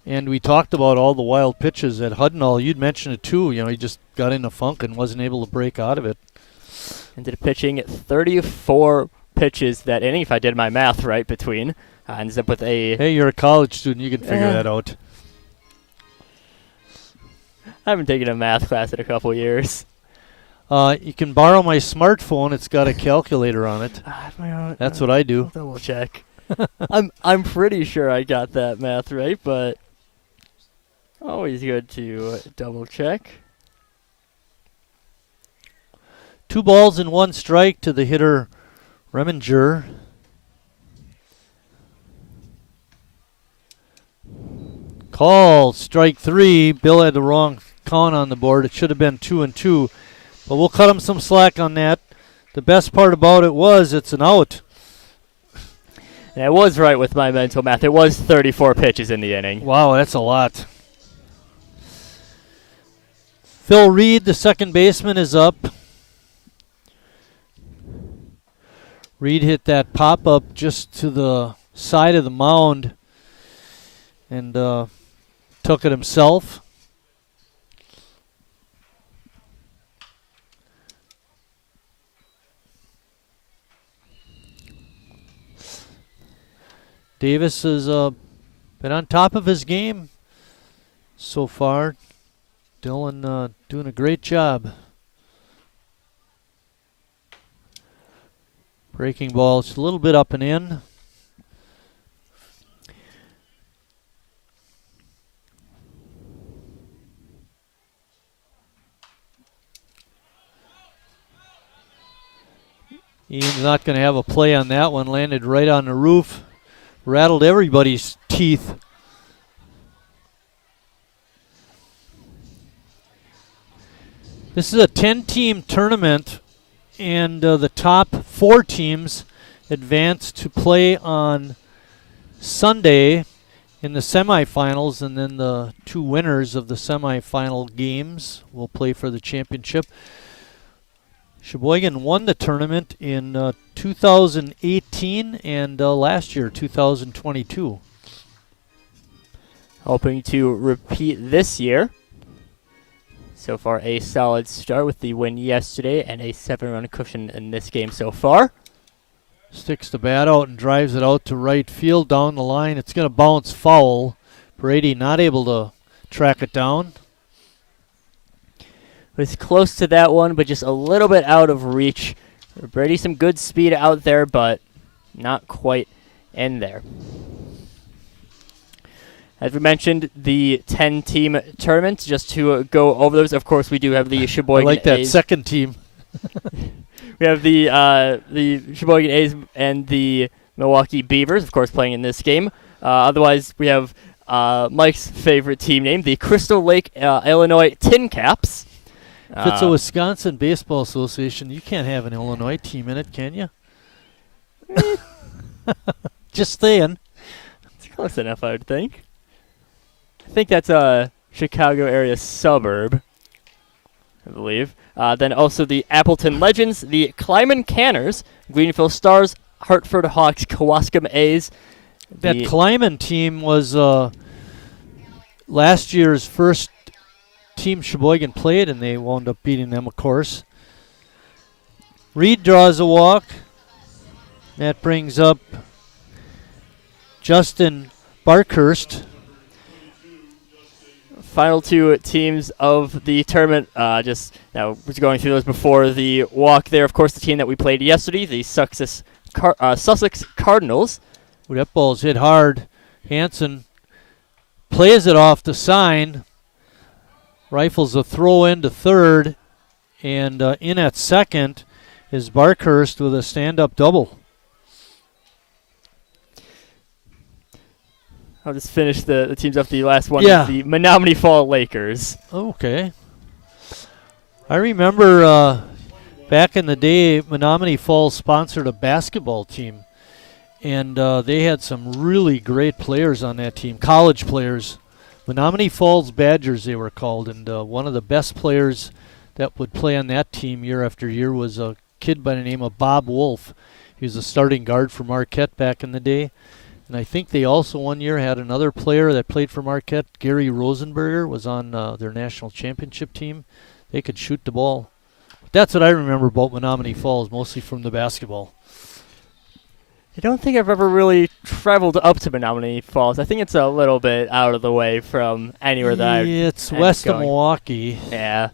And we talked about all the wild pitches at Hudnall. You'd mentioned it too. He just got in a funk and wasn't able to break out of it. Ended up pitching 34 pitches that inning, if I did my math right, between. Ends up with a... Hey, you're a college student. You can figure that out. I haven't taken a math class in a couple years. You can borrow my smartphone. It's got a calculator on it. That's what I do. I'll double check. I'm pretty sure I got that math right, but always good to double check. 2 balls and 1 strike to the hitter Reminger. Call, strike 3. Bill had the wrong count on the board. It should have been 2-2, but we'll cut him some slack on that. The best part about it was it's an out. And I was right with my mental math. It was 34 pitches in the inning. Wow, that's a lot. Phil Reed, the second baseman, is up. Reed hit that pop-up just to the side of the mound and took it himself. Davis has been on top of his game so far. Dylan doing a great job. Breaking ball, it's a little bit up and in. Ian's not going to have a play on that one. Landed right on the roof. Rattled everybody's teeth. This is a 10-team tournament, and the top 4 teams advance to play on Sunday in the semifinals, and then the 2 winners of the semifinal games will play for the championship. Sheboygan won the tournament in 2018 and last year, 2022. Hoping to repeat this year. So far, a solid start with the win yesterday and a 7-run cushion in this game so far. Sticks the bat out and drives it out to right field down the line. It's going to bounce foul. Brady not able to track it down. Was close to that one, but just a little bit out of reach. Brady, some good speed out there, but not quite in there. As we mentioned, the 10-team tournament, just to go over those, of course, we do have the Sheboygan I like that A's. second team. We have the Sheboygan A's and the Milwaukee Beavers, of course, playing in this game. Otherwise, we have Mike's favorite team name, the Crystal Lake, Illinois Tin Caps. If it's a Wisconsin Baseball Association, you can't have an Illinois team in it, can you? Just saying. It's close enough, I would think. I think that's a Chicago area suburb, I believe. Then also the Appleton Legends, the Kleiman Canners, Greenville Stars, Hartford Hawks, Kewaskum A's. That Kleiman team was last year's first team Sheboygan played, and they wound up beating them, of course. Reed draws a walk. That brings up Justin Barkhurst. Final 2 teams of the tournament. Just now, was going through those before the walk there. Of course, the team that we played yesterday, the Sussex Cardinals. That ball's hit hard. Hansen plays it off the sign. Rifles a throw into third. And in at second is Barkhurst with a stand-up double. I'll just finish the teams up. The last one Yeah. is the Menominee Fall Lakers. Okay. I remember back in the day, Menominee Falls sponsored a basketball team. And they had some really great players on that team, college players. Menominee Falls Badgers, they were called. And one of the best players that would play on that team year after year was a kid by the name of Bob Wolf. He was a starting guard for Marquette back in the day. And I think they also one year had another player that played for Marquette, Gary Rosenberger, was on their national championship team. They could shoot the ball. But that's what I remember about Menominee Falls, mostly from the basketball. I don't think I've ever really traveled up to Menominee Falls. I think it's a little bit out of the way from anywhere that It's west of Milwaukee. Yeah.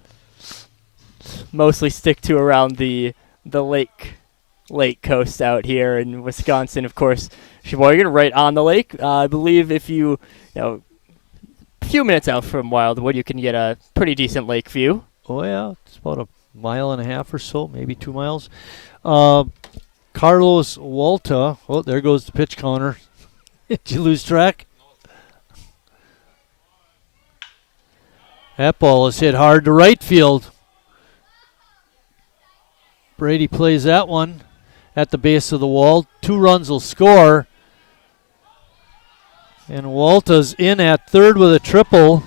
Mostly stick to around the lake coast out here in Wisconsin. Of course, Sheboygan right on the lake. I believe if you a few minutes out from Wildwood, you can get a pretty decent lake view. Oh yeah, it's about a mile and a half or so, maybe 2 miles. Carlos Walta. Oh, there goes the pitch counter. Did you lose track? That ball is hit hard to right field. Brady plays that one at the base of the wall. 2 runs will score. And Walta's in at third with a triple.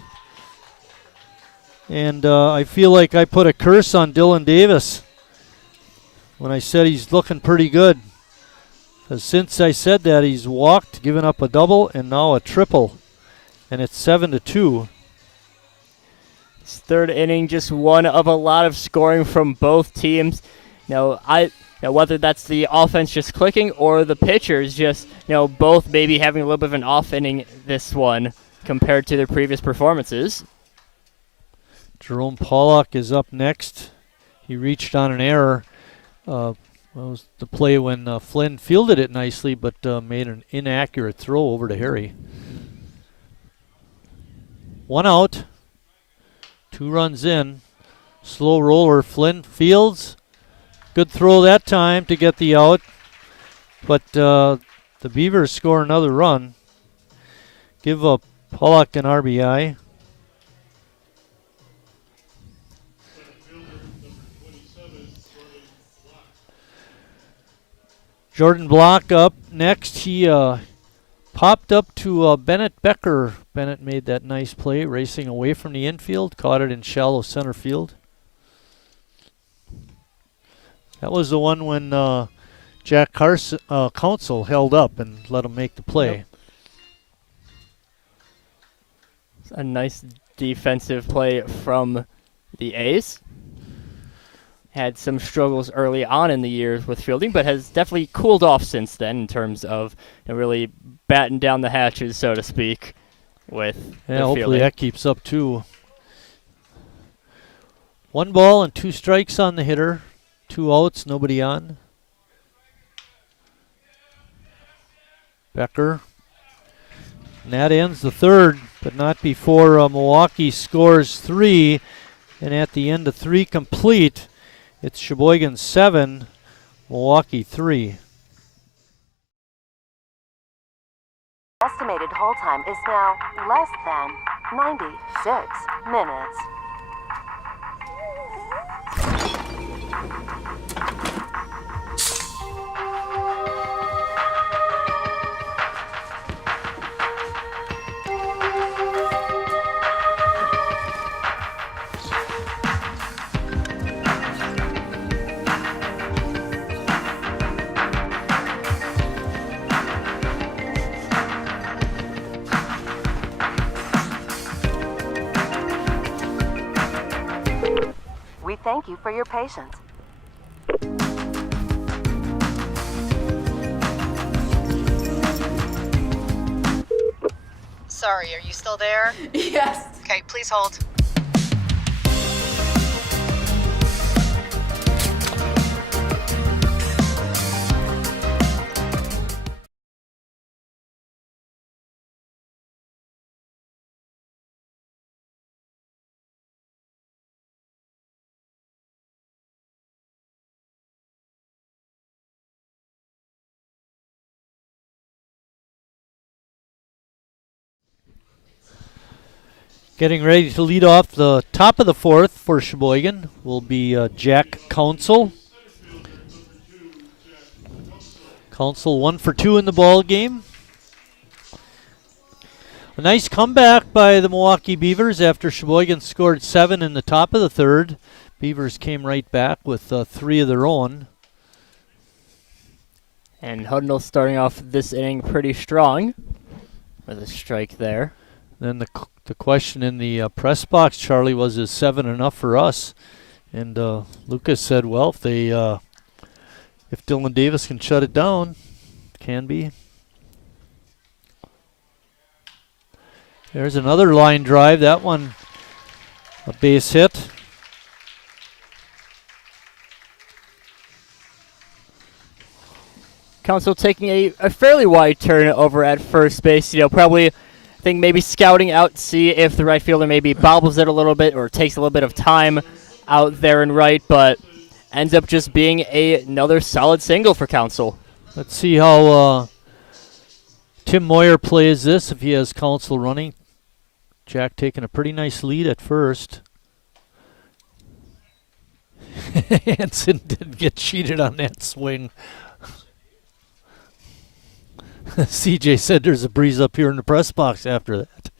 And I feel like I put a curse on Dylan Davis when I said he's looking pretty good. 'Cause since I said that, he's walked, given up a double, and now a triple. And it's 7-2. This third inning, just one of a lot of scoring from both teams. Whether that's the offense just clicking or the pitchers just, both maybe having a little bit of an off inning this one compared to their previous performances. Jerome Pollock is up next. He reached on an error. That was the play when Flynn fielded it nicely but made an inaccurate throw over to Harry. 1 out. 2 runs in. Slow roller. Flynn fields. Good throw that time to get the out. But the Beavers score another run. Give Pollock an RBI. Jordan Block up next. He popped up to Bennett Becker. Bennett made that nice play, racing away from the infield, caught it in shallow center field. That was the one when Jack Council held up and let him make the play. Yep. A nice defensive play from the A's. Had some struggles early on in the year with fielding, but has definitely cooled off since then in terms of really batting down the hatches, so to speak, with their hopefully fielding. that keeps up too. 1 ball and 2 strikes on the hitter. 2 outs, nobody on. Becker. And that ends the third, but not before Milwaukee scores 3. And at the end of 3 complete, it's Sheboygan 7, Milwaukee 3. Estimated hold time is now less than 96 minutes. We thank you for your patience. Sorry, are you still there? Yes. Okay, please hold. Getting ready to lead off the top of the fourth for Sheboygan will be Jack Council. Council 1 for 2 in the ball game. A nice comeback by the Milwaukee Beavers after Sheboygan scored 7 in the top of the third. Beavers came right back with 3 of their own. And Hudnall starting off this inning pretty strong with a strike there. Then the question in the press box, Charlie, was, is 7 enough for us? And Lucas said, well, if Dylan Davis can shut it down, can be. There's another line drive. That one, a base hit. Council taking a fairly wide turn over at first base. Probably, I think maybe scouting out, see if the right fielder maybe bobbles it a little bit or takes a little bit of time out there and right, but ends up just being another solid single for Council. Let's see how Tim Moyer plays this if he has Council running. Jack taking a pretty nice lead at first. Hanson didn't get cheated on that swing. CJ said there's a breeze up here in the press box after that.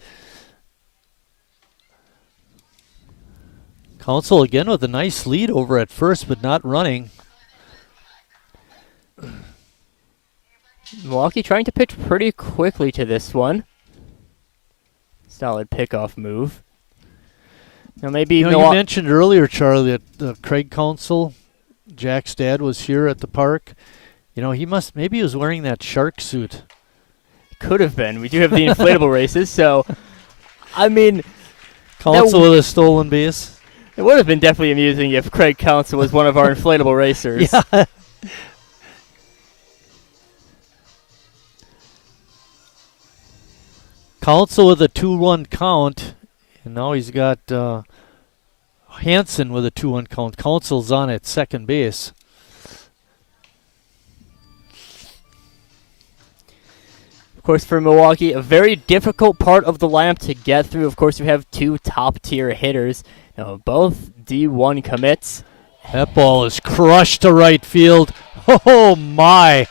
Council again with a nice lead over at first, but not running. Milwaukee trying to pitch pretty quickly to this one. Solid pickoff move. Now maybe you mentioned earlier, Charlie, that Craig Council, Jack's dad, was here at the park. Maybe he was wearing that shark suit. Could have been. We do have the inflatable races, so I mean, Council with a stolen base. It would have been definitely amusing if Craig Council was one of our inflatable racers. Yeah. Council with a 2-1 count, and now he's got Hanson with a 2-1 count. Council's on at second base. Of course, for Milwaukee, a very difficult part of the lineup to get through. Of course, we have 2 top-tier hitters, both D1 commits. That ball is crushed to right field. Oh, my.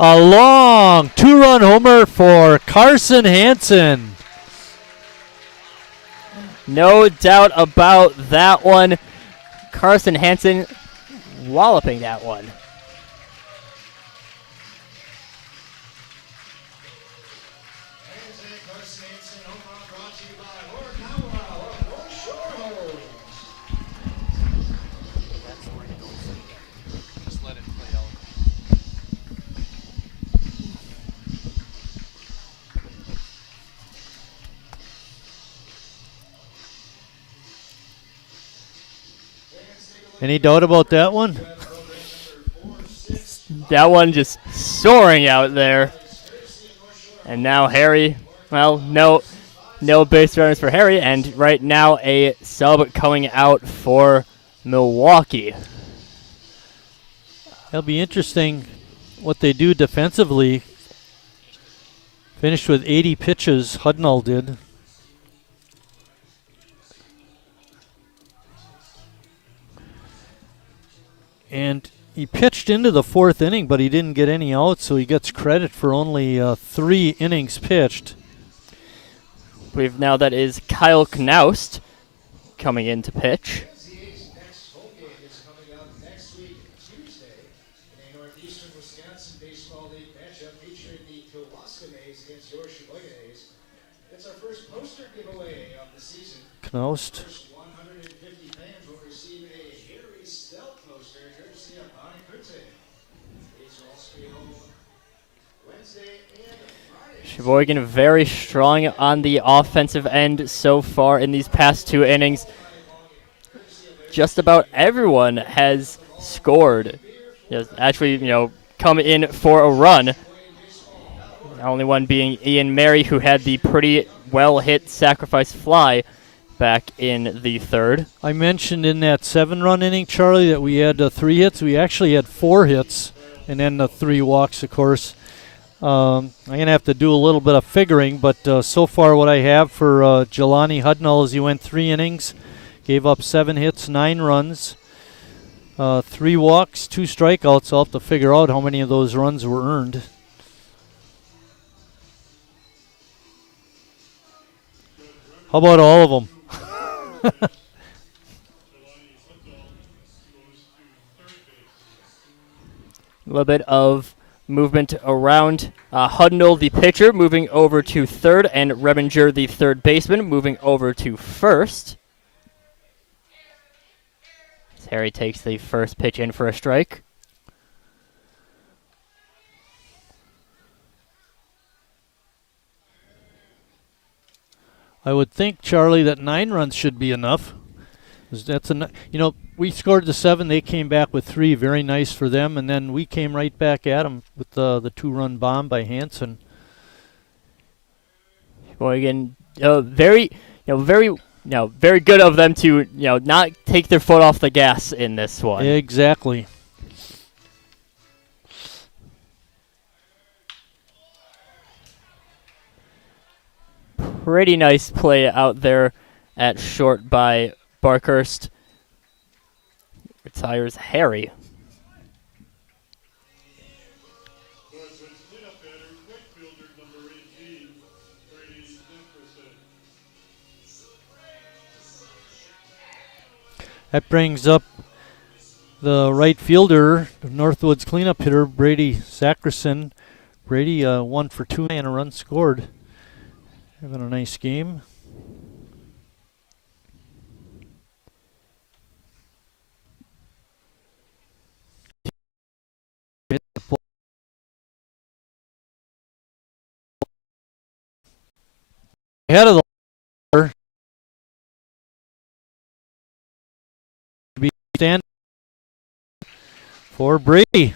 A long 2-run homer for Carson Hanson. No doubt about that one. Carson Hanson walloping that one. Any doubt about that one? That one just soaring out there. And now Harry, well, no base runners for Harry, and right now a sub coming out for Milwaukee. It'll be interesting what they do defensively. Finished with 80 pitches, Hudnall did. And he pitched into the 4th inning, but he didn't get any outs, so he gets credit for only 3 innings pitched. I believe now that is Kyle Knaust coming in to pitch. Knaust. Sheboygan very strong on the offensive end so far in these past 2 innings. Just about everyone has scored. Actually, come in for a run. The only one being Ian Mary, who had the pretty well-hit sacrifice fly back in the 3rd. I mentioned in that 7-run inning, Charlie, that we had 3 hits. We actually had 4 hits, and then the 3 walks, of course. I'm going to have to do a little bit of figuring, but so far what I have for Jelani Hudnall is he went 3 innings, gave up 7 hits, 9 runs, 3 walks, 2 strikeouts. I'll have to figure out how many of those runs were earned. How about all of them? A little bit of movement around. Hudnall, the pitcher, moving over to third, and Rebinger, the third baseman, moving over to first. Harry takes the first pitch in for a strike. I would think, Charlie, that 9 runs should be enough. That's we scored the 7. They came back with 3. Very nice for them, and then we came right back at them with the 2-run bomb by Hansen. Well, again, very good of them to not take their foot off the gas in this one. Exactly. Pretty nice play out there at short by Barkhurst. Retires Harry. That brings up the right fielder, Northwood's cleanup hitter, Brady Zackerson. Brady 1 for 2 and a run scored. Having a nice game. Ahead of the be stand for Brady.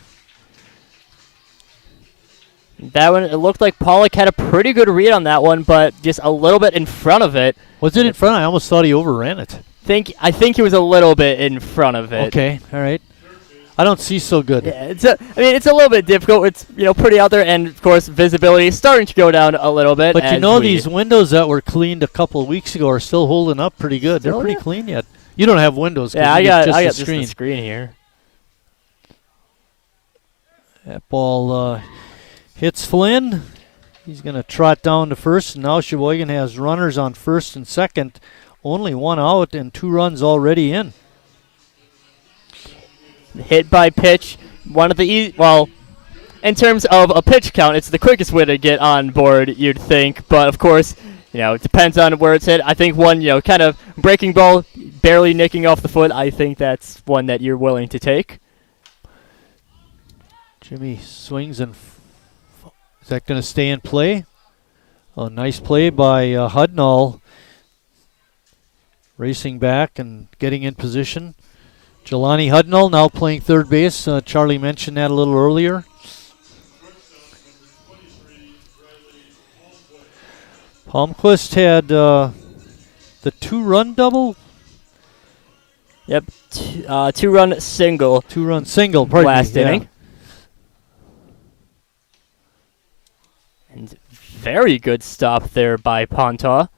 That one, it looked like Pollock had a pretty good read on that one, but just a little bit in front of it. Was it in front? I almost thought he overran it. I think he was a little bit in front of it. Okay, all right. I don't see so good. Yeah, it's a little bit difficult. It's pretty out there, and of course visibility is starting to go down a little bit. But these windows that were cleaned a couple of weeks ago are still holding up pretty good. They're pretty clean yet. You don't have windows. Yeah, I got just the screen here. That ball hits Flynn. He's going to trot down to first. Now Sheboygan has runners on first and second. Only 1 out and 2 runs already in. Hit by pitch. One of the in terms of a pitch count, it's the quickest way to get on board, you'd think. But of course, it depends on where it's hit. I think one, kind of breaking ball, barely nicking off the foot. I think that's one that you're willing to take. Jimmy swings and is that going to stay in play? Oh, nice play by Hudnall. Racing back and getting in position. Jelani Hudnall now playing third base. Charlie mentioned that a little earlier. Palmquist had the 2-run double. Yep, 2-run single. 2-run single, pardon me. Last inning. And very good stop there by Ponta.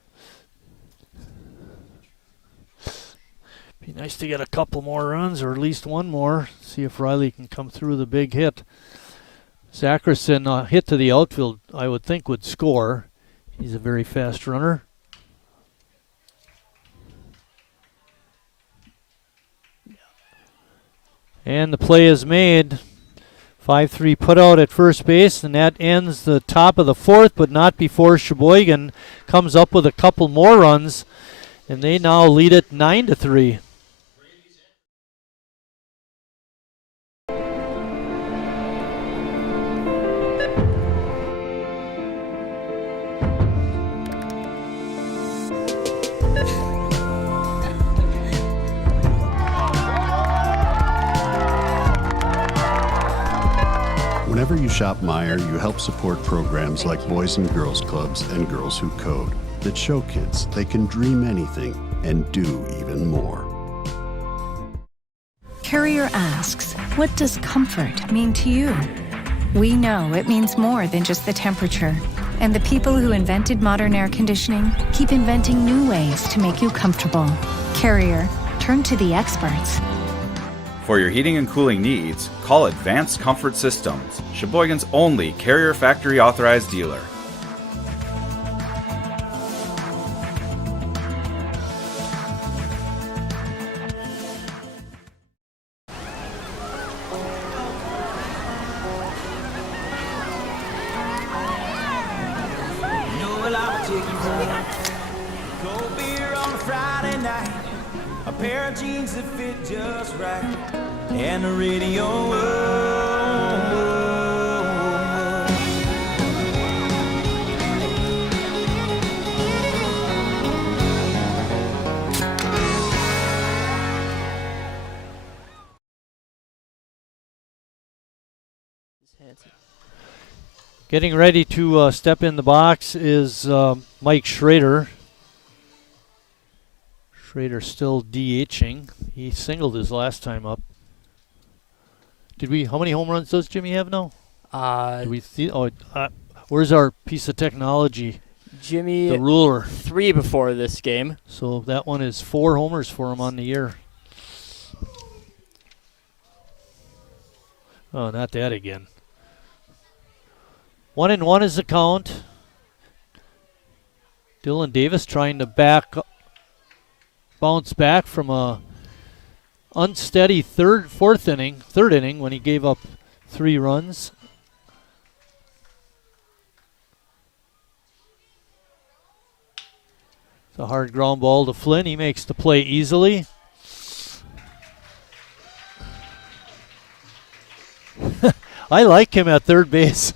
Be nice to get a couple more runs, or at least one more. See if Riley can come through with a big hit. Zackerson hit to the outfield, I would think, would score. He's a very fast runner. And the play is made. 5-3 put out at first base, and that ends the top of the 4th, but not before Sheboygan comes up with a couple more runs, and they now lead it 9-3. Whenever you shop Meijer, you help support programs like Boys and Girls Clubs and Girls Who Code that show kids they can dream anything and do even more. Carrier asks, what does comfort mean to you? We know it means more than just the temperature. And the people who invented modern air conditioning keep inventing new ways to make you comfortable. Carrier, turn to the experts. For your heating and cooling needs, call Advanced Comfort Systems, Sheboygan's only Carrier Factory authorized dealer. Cold beer on a Friday night, a pair of jeans that fit just right, and the radio. Getting ready to step in the box is Mike Schrader. Schrader still DHing. He singled his last time up. How many home runs does Jimmy have now? Do we see? Where's our piece of technology? Jimmy, the ruler. 3 before this game. So that one is 4 homers for him on the year. Oh, not that again. 1-1 is the count. Dylan Davis trying to bounce back from a unsteady third inning when he gave up 3 runs. It's a hard ground ball to Flynn. He makes the play easily. I like him at third base.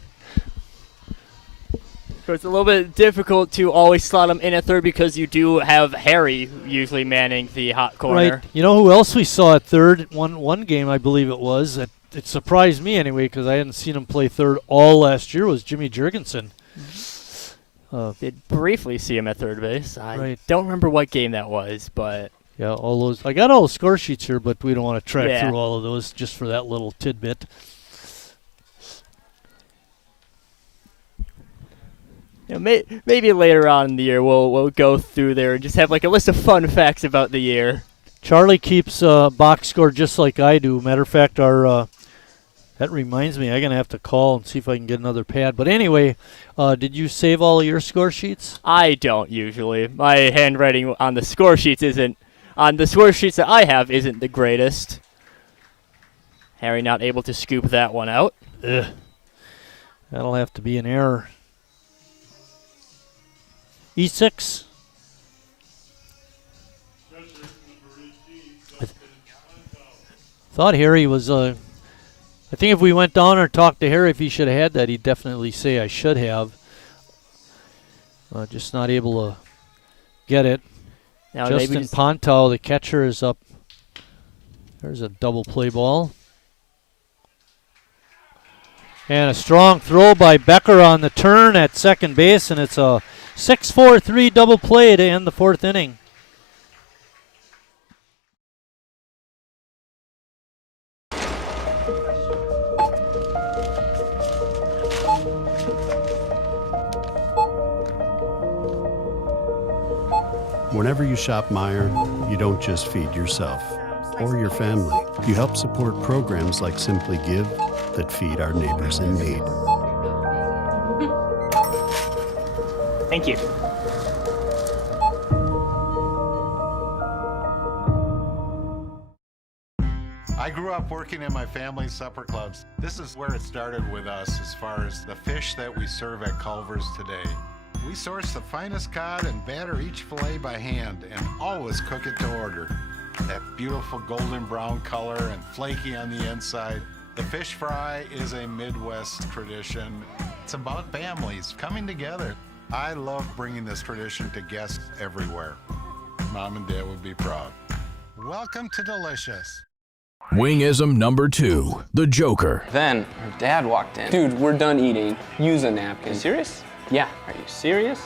So it's a little bit difficult to always slot him in at third because you do have Harry usually manning the hot corner. Right. You know who else we saw at third? One game, I believe it was. It surprised me anyway because I hadn't seen him play third all last year. Was Jimmy Jurgensen. Did briefly see him at third base. I don't remember what game that was, but yeah, all those. I got all the score sheets here, but we don't want to track through all of those just for that little tidbit. You know, maybe later on in the year we'll go through there and just have like a list of fun facts about the year. Charlie keeps box score just like I do. Matter of fact, that reminds me, I'm going to have to call and see if I can get another pad. But anyway, did you save all of your score sheets? I don't usually. My handwriting on the score sheets that I have isn't the greatest. Harry not able to scoop that one out. Ugh. That'll have to be an error. E6. Thought Harry was, I think if we went down or talked to Harry if he should have had that, he'd definitely say I should have. Just not able to get it. Now Justin Pontow, the catcher, is up. There's a double play ball. And a strong throw by Becker on the turn at second base, and it's a 6-4-3 double play to end the 4th inning. Whenever you shop Meijer, you don't just feed yourself or your family. You help support programs like Simply Give that feed our neighbors in need. Thank you. I grew up working in my family's supper clubs. This is where it started with us as far as the fish that we serve at Culver's today. We source the finest cod and batter each fillet by hand and always cook it to order. That beautiful golden brown color and flaky on the inside. The fish fry is a Midwest tradition. It's about families coming together. I love bringing this tradition to guests everywhere. Mom and Dad would be proud. Welcome to Delicious. Wingism number 2, the Joker. Then her dad walked in. Dude, we're done eating. Use a napkin. You serious? Yeah. Are you serious?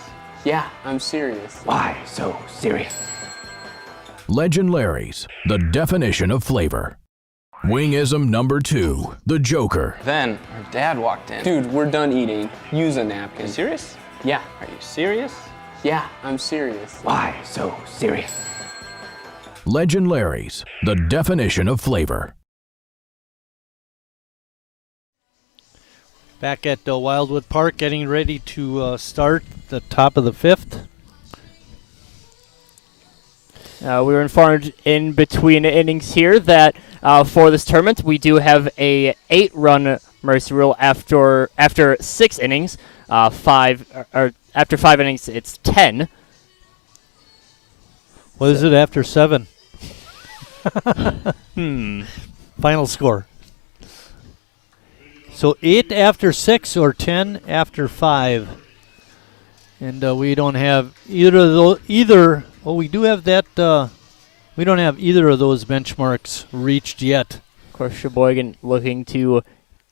Yeah, I'm serious. Why so serious? Legend Larry's, the definition of flavor. Wingism number 2, the Joker. Then our dad walked in. Dude, we're done eating. Use a napkin. Serious? Yeah. Are you serious? Yeah, I'm serious. Why so serious? Legend Larry's, the definition of flavor. Back at Wildwood Park, getting ready to start the top of the 5th. We were informed in between innings here that for this tournament we do have a 8-run mercy rule after 6 innings. After 5 innings, it's 10. What is it after 7? Final score. So 8 after 6 or 10 after 5. And we don't have either of those. Well, we do have that. We don't have either of those benchmarks reached yet. Of course, Sheboygan looking to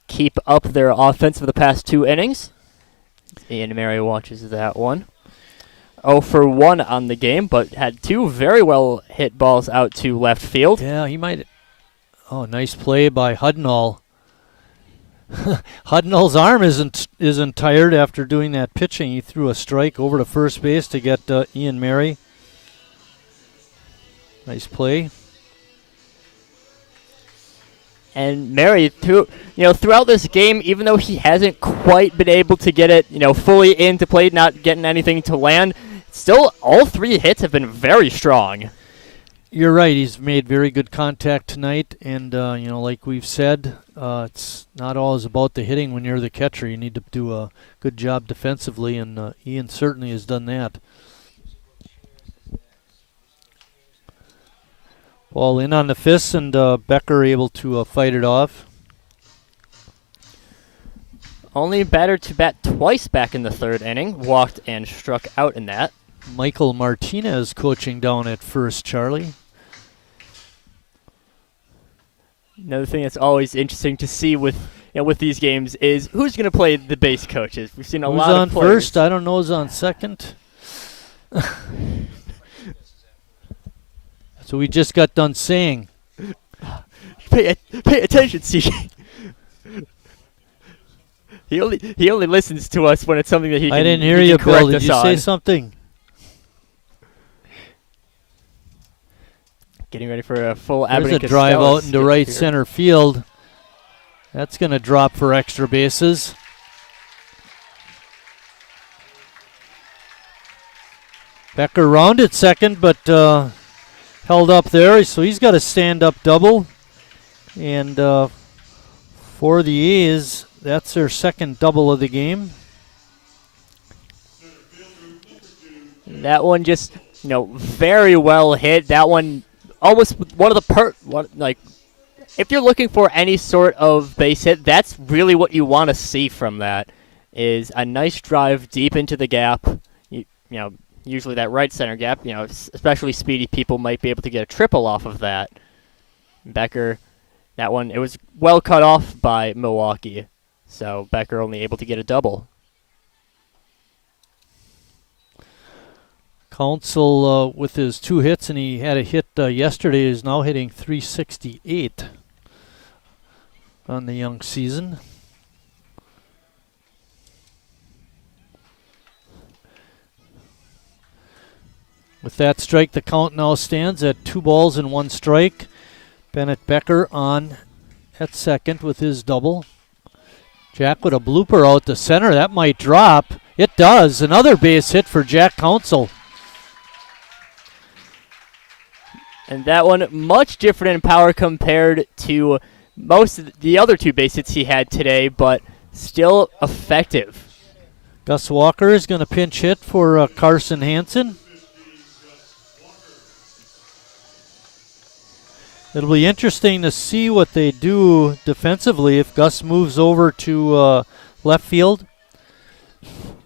keep up their offense for the past 2 innings. Ian Mary watches that one. 0 for 1 on the game, but had 2 very well hit balls out to left field. Yeah, he might. Oh, nice play by Hudnall. Hudnall's arm isn't tired after doing that pitching. He threw a strike over to first base to get Ian Mary. Nice play. And Mary, throughout this game, even though he hasn't quite been able to get it, fully into play, not getting anything to land, still all 3 hits have been very strong. You're right. He's made very good contact tonight, and like we've said, it's not always about the hitting when you're the catcher. You need to do a good job defensively, and Ian certainly has done that. Ball in on the fists, and Becker able to fight it off. Only batter to bat twice back in the 3rd inning. Walked and struck out in that. Michael Martinez coaching down at first, Charlie. Another thing that's always interesting to see with these games is who's going to play the base coaches. We've seen a lot of players. Who's on first? I don't know who's on second. So we just got done saying. Pay attention, CJ. He only listens to us when it's something that he can. I didn't hear you, Bill. Did you say something? Getting ready for a full There's a drive out into right center field. That's going to drop for extra bases. Becker rounded second, but held up there, so he's got a stand-up double. And for the A's, that's their second double of the game. That one just, very well hit. That one almost one of the if you're looking for any sort of base hit, that's really what you want to see from that, is a nice drive deep into the gap. Usually that right center gap, especially speedy people might be able to get a triple off of that. Becker, that one, it was well cut off by Milwaukee, so Becker only able to get a double. Council with his 2 hits, and he had a hit yesterday, is now hitting .368 on the young season. With that strike, the count now stands at 2 balls and 1 strike. Bennett Becker on at second with his double. Jack with a blooper out to center. That might drop. It does. Another base hit for Jack Council. And that one much different in power compared to most of the other 2 base hits he had today, but still effective. Gus Walker is going to pinch hit for Carson Hansen. It'll be interesting to see what they do defensively if Gus moves over to left field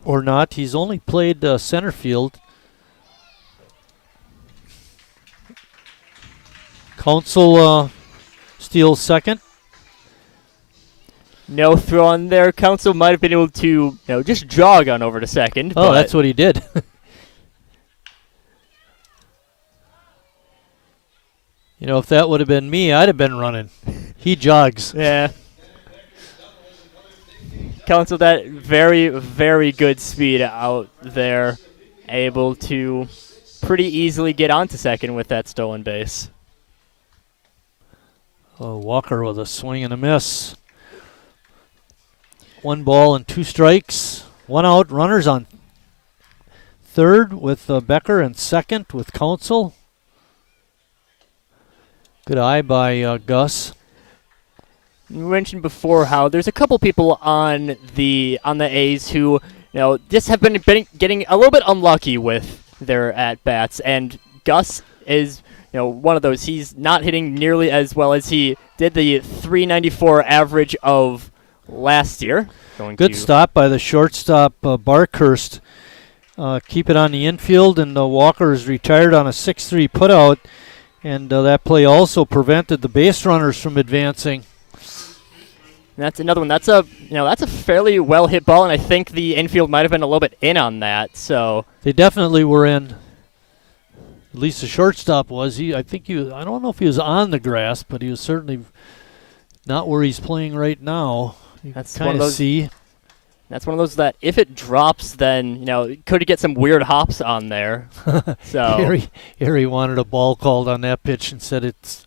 or not. He's only played center field. Council steals second. No throw on there. Council might have been able to just jog on over to second. Oh, that's what he did. If that would have been me, I'd have been running. He jogs. Yeah. Counts with that very, very good speed out there. Able to pretty easily get onto second with that stolen base. Walker with a swing and a miss. 1 ball and 2 strikes. 1 out, runners on third with Becker and second with Council. Good eye by Gus. We mentioned before how there's a couple people on the A's who, just have been getting a little bit unlucky with their at-bats, and Gus is, one of those. He's not hitting nearly as well as he did the .394 average of last year. Good stop by the shortstop, Barkhurst. Keep it on the infield, and Walker is retired on a 6-3 putout, and that play also prevented the base runners from advancing. That's another one. That's a fairly well hit ball, and I think the infield might have been a little bit in on that. So they definitely were in. At least the shortstop was. I don't know if he was on the grass, but he was certainly not where he's playing right now. That's one of those. That's one of those that if it drops, then could get some weird hops on there. So Harry wanted a ball called on that pitch and said it's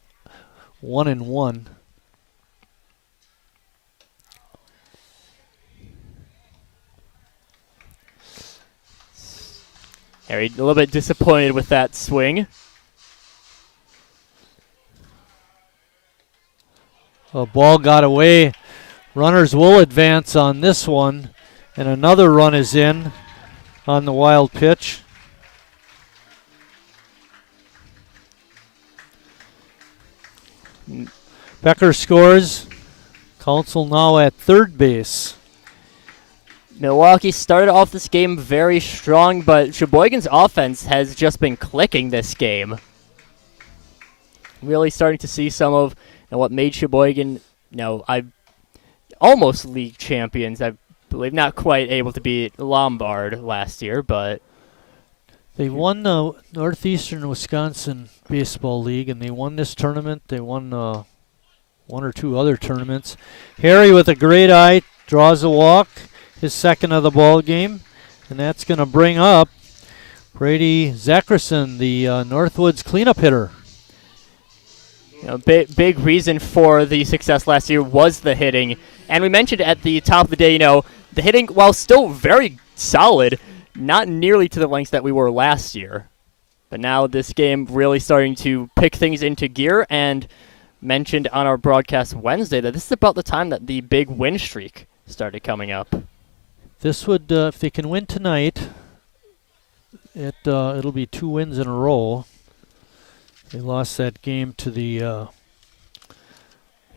1-1. Harry a little bit disappointed with that swing. A ball got away. Runners will advance on this one, and another run is in on the wild pitch. Becker scores. Council now at third base. Milwaukee started off this game very strong, but Sheboygan's offense has just been clicking this game. Really starting to see some of what made Sheboygan, almost league champions. I believe not quite able to beat Lombard last year, but they won the Northeastern Wisconsin Baseball League, and they won this tournament. They won 1 or 2 other tournaments. Harry with a great eye draws a walk. His second of the ball game, and that's going to bring up Brady Zackerson, the Northwoods cleanup hitter. Big reason for the success last year was the hitting, and we mentioned at the top of the day, the hitting, while still very solid, not nearly to the lengths that we were last year. But now this game really starting to pick things into gear, and mentioned on our broadcast Wednesday that this is about the time that the big win streak started coming up. This would, if they can win tonight, it'll be 2 wins in a row. They lost that game to the...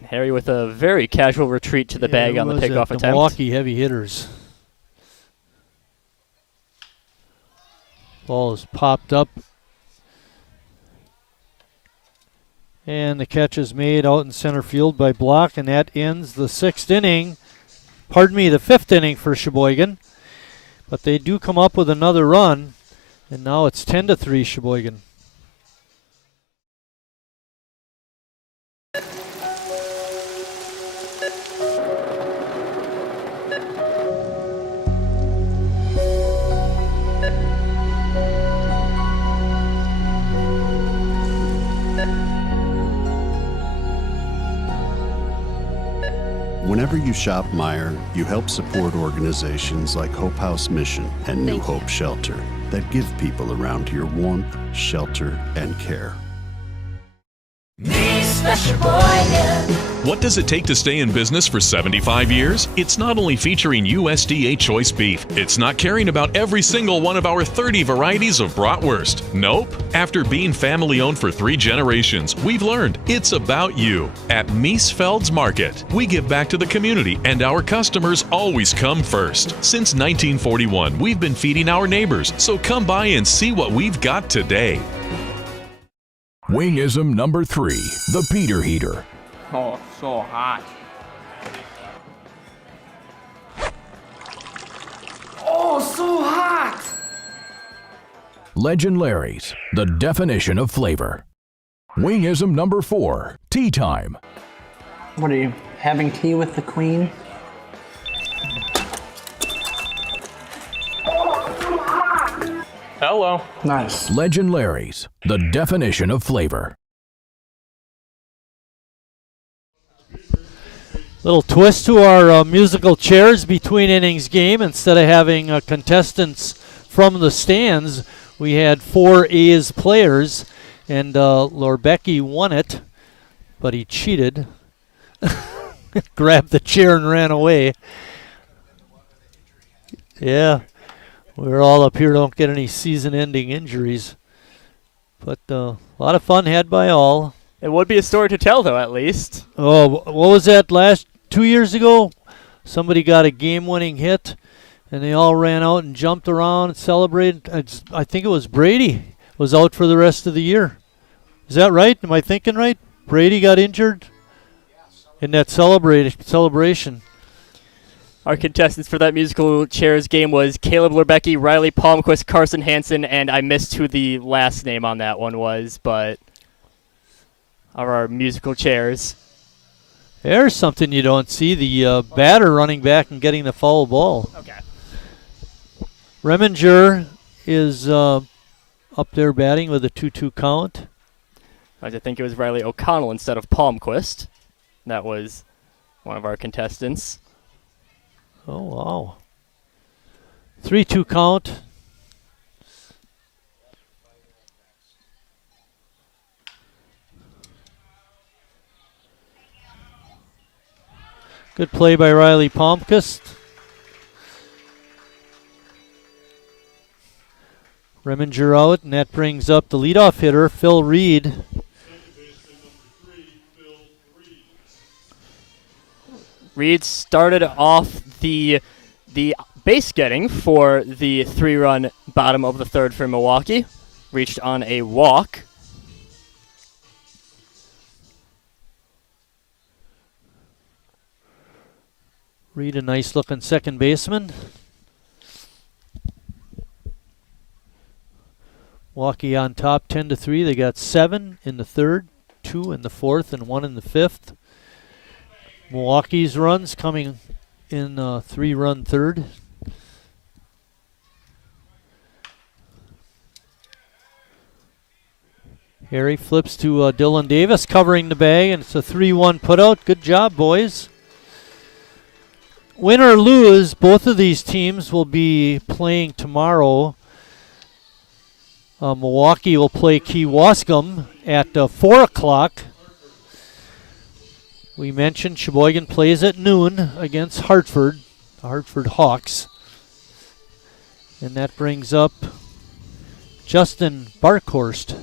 Harry with a very casual retreat to the bag on the pickoff attempt. Milwaukee heavy hitters. Ball is popped up. And the catch is made out in center field by Block, and that ends the 6th inning. The 5th inning for Sheboygan. But they do come up with another run, and now it's 10-3 Sheboygan. Whenever you shop Meijer, you help support organizations like Hope House Mission and New Hope Shelter that give people around here warmth, shelter, and care. What does it take to stay in business for 75 years? It's not only featuring USDA choice beef. It's not caring about every single one of our 30 varieties of bratwurst. Nope. After being family-owned for 3 generations, we've learned it's about you. At Miesfeld's Market, we give back to the community, and our customers always come first. Since 1941, we've been feeding our neighbors, so come by and see what we've got today. Wingism number 3, the Peter Heater. Oh, so hot. Oh, so hot! Legend Larry's, the definition of flavor. Wingism number 4, Tea Time. What are you, having tea with the queen? Hello. Nice. Legend Larry's, the definition of flavor. Little twist to our musical chairs between innings game. Instead of having contestants from the stands, we had 4 A's players, and Lorbecki won it, but he cheated. Grabbed the chair and ran away. Yeah, we're all up here, don't get any season-ending injuries. But a lot of fun had by all. It would be a story to tell, though, at least. Oh, what was that 2 years ago? Somebody got a game-winning hit, and they all ran out and jumped around and celebrated. I think it was Brady was out for the rest of the year. Is that right? Am I thinking right? Brady got injured in that celebration. Our contestants for that musical chairs game was Caleb Lorbecki, Riley Palmquist, Carson Hansen, and I missed who the last name on that one was, but our musical chairs. There's something you don't see, the batter running back and getting the foul ball. Okay. Reminger is up there batting with a 2-2 count. I think it was Riley O'Connell instead of Palmquist. That was one of our contestants. Oh, wow. 3-2 count. Good play by Riley Palmquist. Reminger out, and that brings up the leadoff hitter, Phil Reed. Reed started off the base getting for the 3-run bottom of the third for Milwaukee. Reached on a walk. Reed, a nice looking second baseman. Milwaukee on top 10-3. They got 7 in the third, 2 in the fourth, and 1 in the fifth. Milwaukee's runs coming in 3-run third. Harry flips to Dylan Davis covering the bag, and it's a 3-1 putout. Good job, boys. Win or lose, both of these teams will be playing tomorrow. Milwaukee will play Kewaskum at 4 o'clock. We mentioned Sheboygan plays at noon against Hartford, the Hartford Hawks. And that brings up Justin Barkhorst.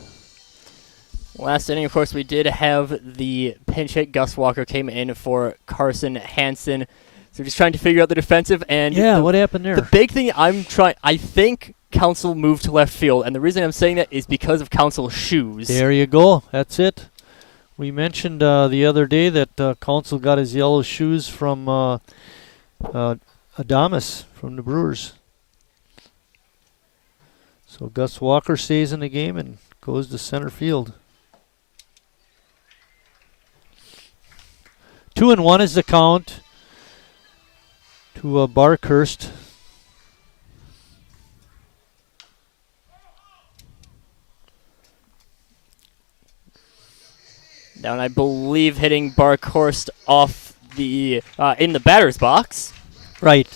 Last inning, of course, we did have the pinch hit. Gus Walker came in for Carson Hansen. So just trying to figure out the defensive. And yeah, what happened there? The big thing I think Council moved to left field. And the reason I'm saying that is because of Council's shoes. There you go. That's it. We mentioned the other day that Council got his yellow shoes from Adamas from the Brewers. So Gus Walker stays in the game and goes to center field. 2-1 is the count to Barkhurst. Down, I believe, hitting Barkhorst off the in the batter's box. Right.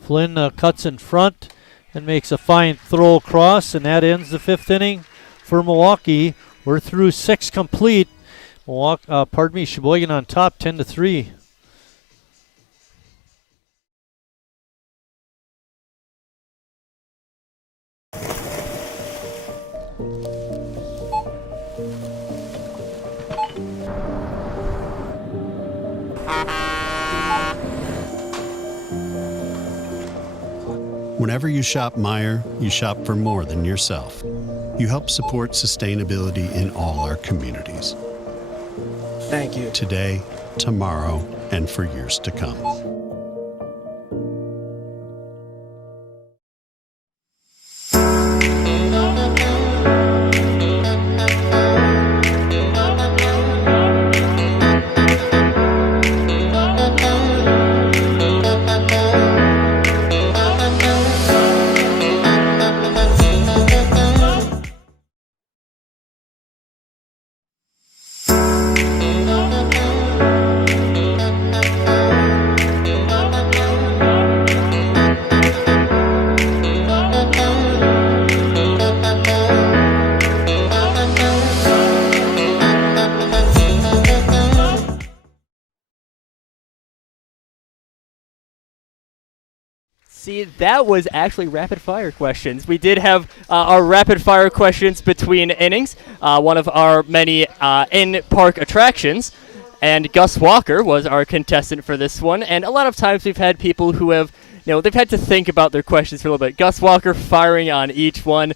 Flynn cuts in front and makes a fine throw across, and that ends the 5th inning for Milwaukee. We're through 6 complete. Sheboygan on top 10-3. Whenever you shop Meijer, you shop for more than yourself. You help support sustainability in all our communities. Thank you. Today, tomorrow, and for years to come. See, that was actually rapid-fire questions. We did have our rapid-fire questions between innings, one of our many in-park attractions. And Gus Walker was our contestant for this one. And a lot of times we've had people who have, they've had to think about their questions for a little bit. Gus Walker firing on each one.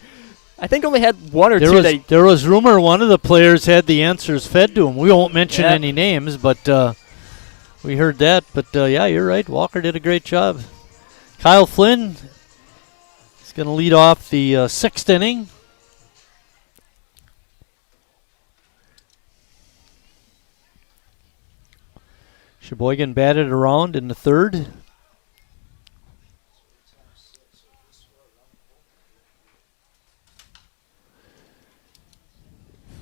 I think only had one or two. There was rumor one of the players had the answers fed to him. We won't mention any names, but we heard that. But, yeah, you're right. Walker did a great job. Kyle Flynn is going to lead off the 6th inning. Sheboygan batted around in the 3rd.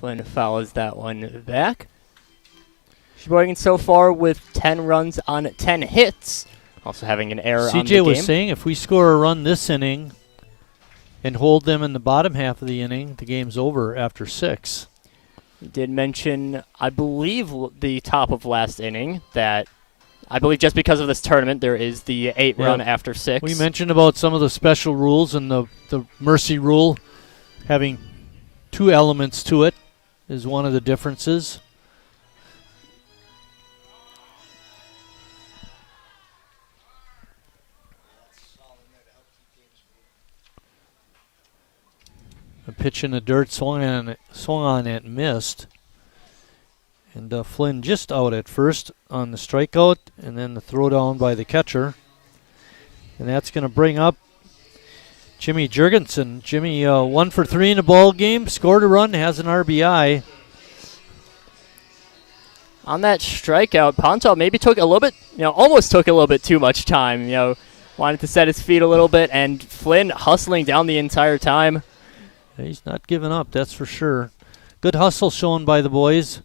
Flynn fouls that one back. Sheboygan so far with 10 runs on 10 hits. Also having an error on the game. CJ was saying if we score a run this inning and hold them in the bottom half of the inning, the game's over after 6. He did mention, I believe, the top of last inning that I believe just because of this tournament there is the 8 run after 6. We mentioned about some of the special rules and the mercy rule having 2 elements to it is one of the differences. A pitch in the dirt, swung on it, missed. And Flynn just out at first on the strikeout, and then the throw down by the catcher. And that's going to bring up Jimmy Jurgensen. Jimmy 1 for 3 in the ball game, scored a run, has an RBI. On that strikeout, Ponto maybe took a little bit, almost took a little bit too much time. Wanted to set his feet a little bit, and Flynn hustling down the entire time. He's not giving up, that's for sure. Good hustle shown by the boys,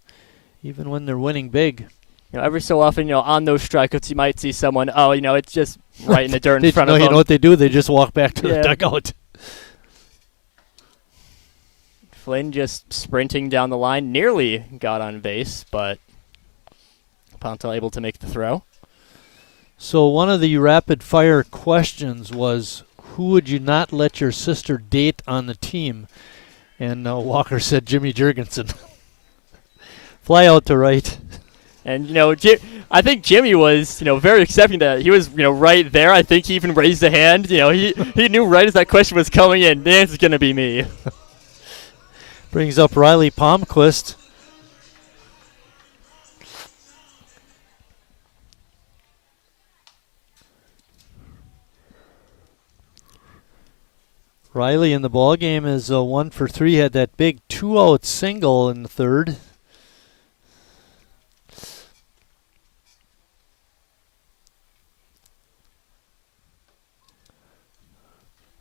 even when they're winning big. Every so often, on those strikeouts, you might see someone, it's just right in the dirt in front of them. You know what they do? They just walk back to the dugout. Flynn just sprinting down the line, nearly got on base, but Ponto able to make the throw. So one of the rapid-fire questions was, who would you not let your sister date on the team? And Walker said Jimmy Jurgensen. Fly out to right. And, I think Jimmy was, very accepting that. He was, right there. I think he even raised a hand. He knew right as that question was coming in, the answer's going to be me. Brings up Riley Palmquist. Riley in the ball game is 1 for 3. Had that big 2-out single in the 3rd.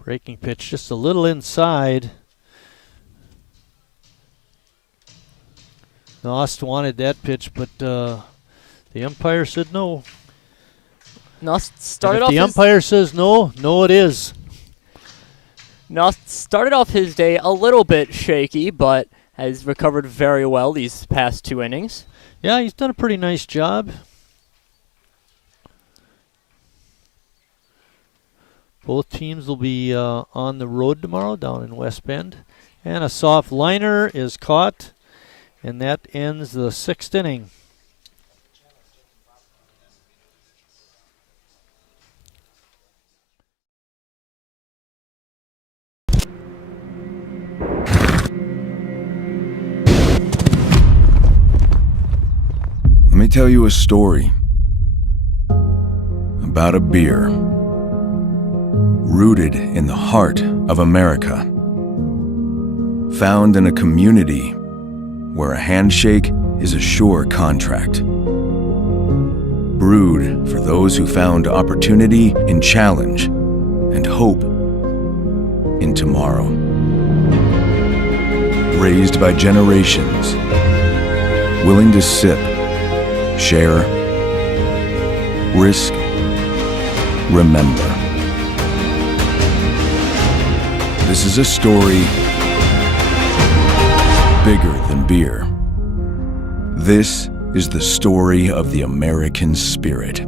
Breaking pitch just a little inside. Nost wanted that pitch, but the umpire said no. Nost started off. The umpire says no, no, it is. Nost started off his day a little bit shaky, but has recovered very well these past 2 innings. Yeah, he's done a pretty nice job. Both teams will be on the road tomorrow down in West Bend. And a soft liner is caught, and that ends the 6th inning. me tell you a story about a beer rooted in the heart of America, found in a community where a handshake is a sure contract, brewed for those who found opportunity in challenge and hope in tomorrow, raised by generations, willing to sip, share, risk, remember. This is a story bigger than beer. This is the story of the American spirit.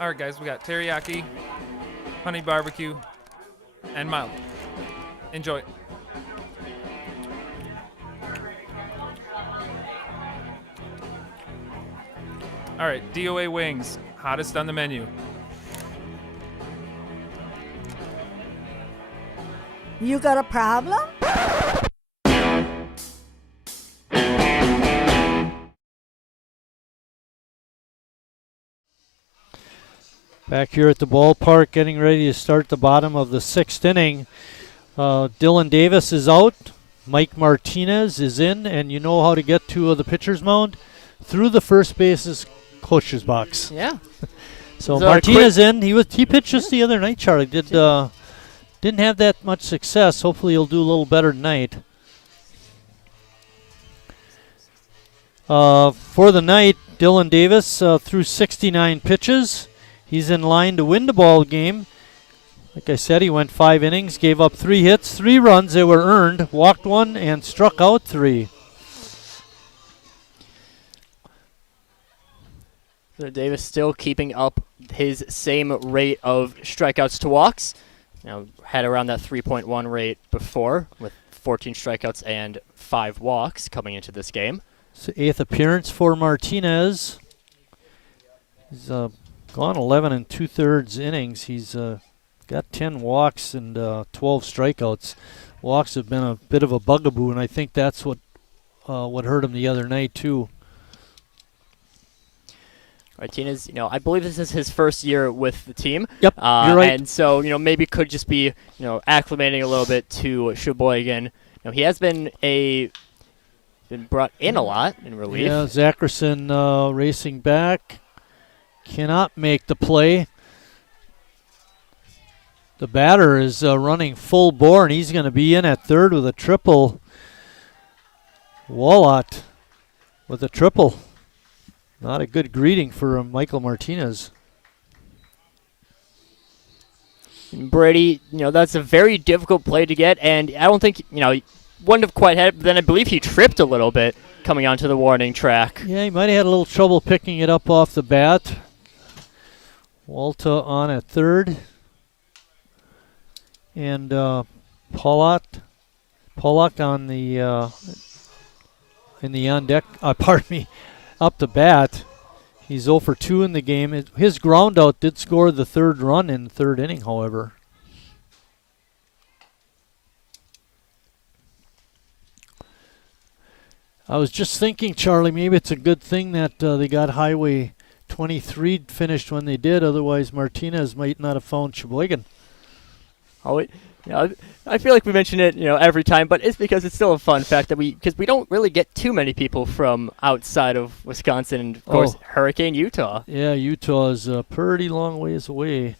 All right, guys, we got teriyaki, honey barbecue, and mild. Enjoy. All right, DOA wings, hottest on the menu. You got a problem? Back here at the ballpark, getting ready to start the bottom of the 6th inning. Dylan Davis is out. Mike Martinez is in, and you know how to get to the pitcher's mound? Through the first base's coach's box. Yeah. So Martinez in. He pitched just the other night, Charlie. Didn't have that much success. Hopefully he'll do a little better tonight. For the night, Dylan Davis threw 69 pitches. He's in line to win the ball game. Like I said, he went 5 innings, gave up 3 hits, 3 runs. They were earned, walked 1, and struck out 3. So Davis still keeping up his same rate of strikeouts to walks. Had around that 3.1 rate before, with 14 strikeouts and 5 walks coming into this game. It's the 8th appearance for Martinez. He's gone 11 2/3 innings. He's got 10 walks and 12 strikeouts. Walks have been a bit of a bugaboo, and I think that's what hurt him the other night too. Martinez, I believe this is his first year with the team. Yep, you're right. And so, maybe could just be, acclimating a little bit to Sheboygan. He has been brought in a lot in relief. Yeah, Zackerson racing back. Cannot make the play. The batter is running full bore, and he's going to be in at third with a triple. Wallot with a triple. Not a good greeting for Michael Martinez. Brady, that's a very difficult play to get, and I don't think, wouldn't have quite had it, but then I believe he tripped a little bit coming onto the warning track. Yeah, he might have had a little trouble picking it up off the bat. Walta on at third. And Pollock on the in the on deck. Pardon me, up the bat. He's 0 for 2 in the game. His ground out did score the 3rd run in the 3rd inning, however. I was just thinking, Charlie, maybe it's a good thing that they got Highway 23 finished when they did. Otherwise, Martinez might not have found Sheboygan. I feel like we mention it, every time, but it's because it's still a fun fact that because we don't really get too many people from outside of Wisconsin and, of course, Hurricane Utah. Yeah, Utah is a pretty long ways away.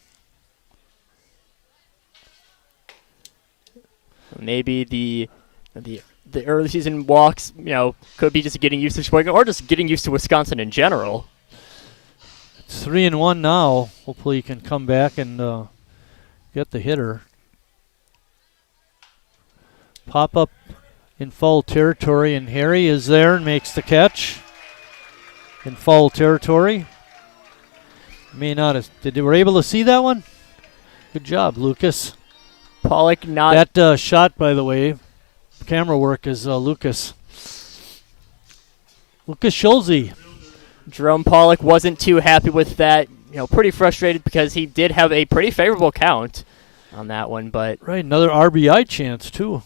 Maybe the early season walks, could be just getting used to Sheboygan or just getting used to Wisconsin in general. It's 3-1 now. Hopefully you can come back and get the hitter. Pop up in foul territory, and Harry is there and makes the catch in foul territory. May not have. Were able to see that one? Good job, Lucas. Pollock not. That shot, by the way, camera work is Lucas. Lucas Schulze. Jerome Pollock wasn't too happy with that. Pretty frustrated because he did have a pretty favorable count. on that one, but Right, another RBI chance, too.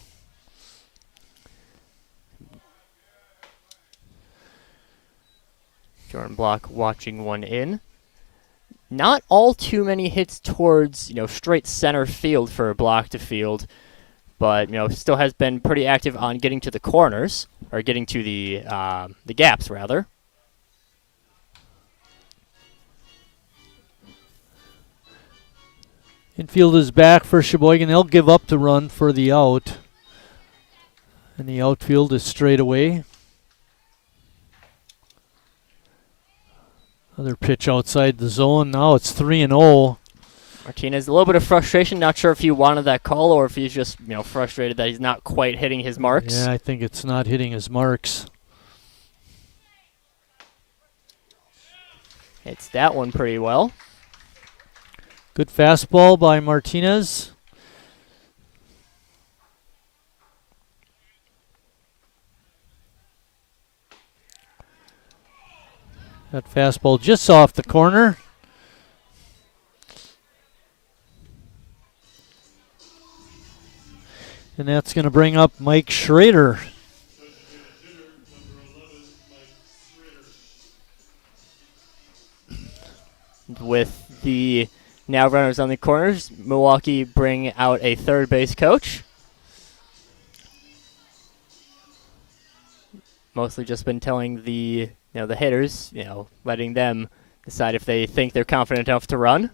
Jordan Block watching one in. Not all too many hits towards, straight center field for Block to field, but, still has been pretty active on getting to the corners, or getting to the gaps, rather. Infield is back for Sheboygan. They'll give up the run for the out. And the outfield is straight away. Another pitch outside the zone. Now it's 3-0. Martinez, a little bit of frustration. Not sure if he wanted that call or if he's just, frustrated that he's not quite hitting his marks. Yeah, I think it's not hitting his marks. Hits that one pretty well. Good fastball by Martinez. That fastball just off the corner. And that's going to bring up Mike Schrader. With the now runners on the corners, Milwaukee bring out a third base coach. Mostly just been telling the the hitters, letting them decide if they think they're confident enough to run.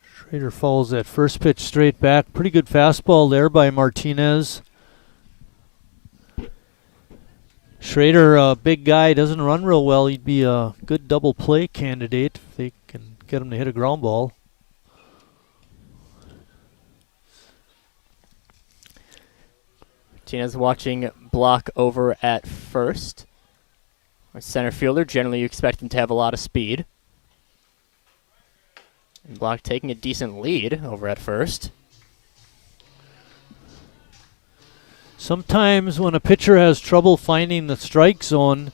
Schrader follows that first pitch straight back. Pretty good fastball there by Martinez. Schrader, a big guy, doesn't run real well. He'd be a good double play candidate if they can get him to hit a ground ball. Martinez watching Block over at first. Our center fielder, generally you expect him to have a lot of speed. And Block taking a decent lead over at first. Sometimes when a pitcher has trouble finding the strike zone,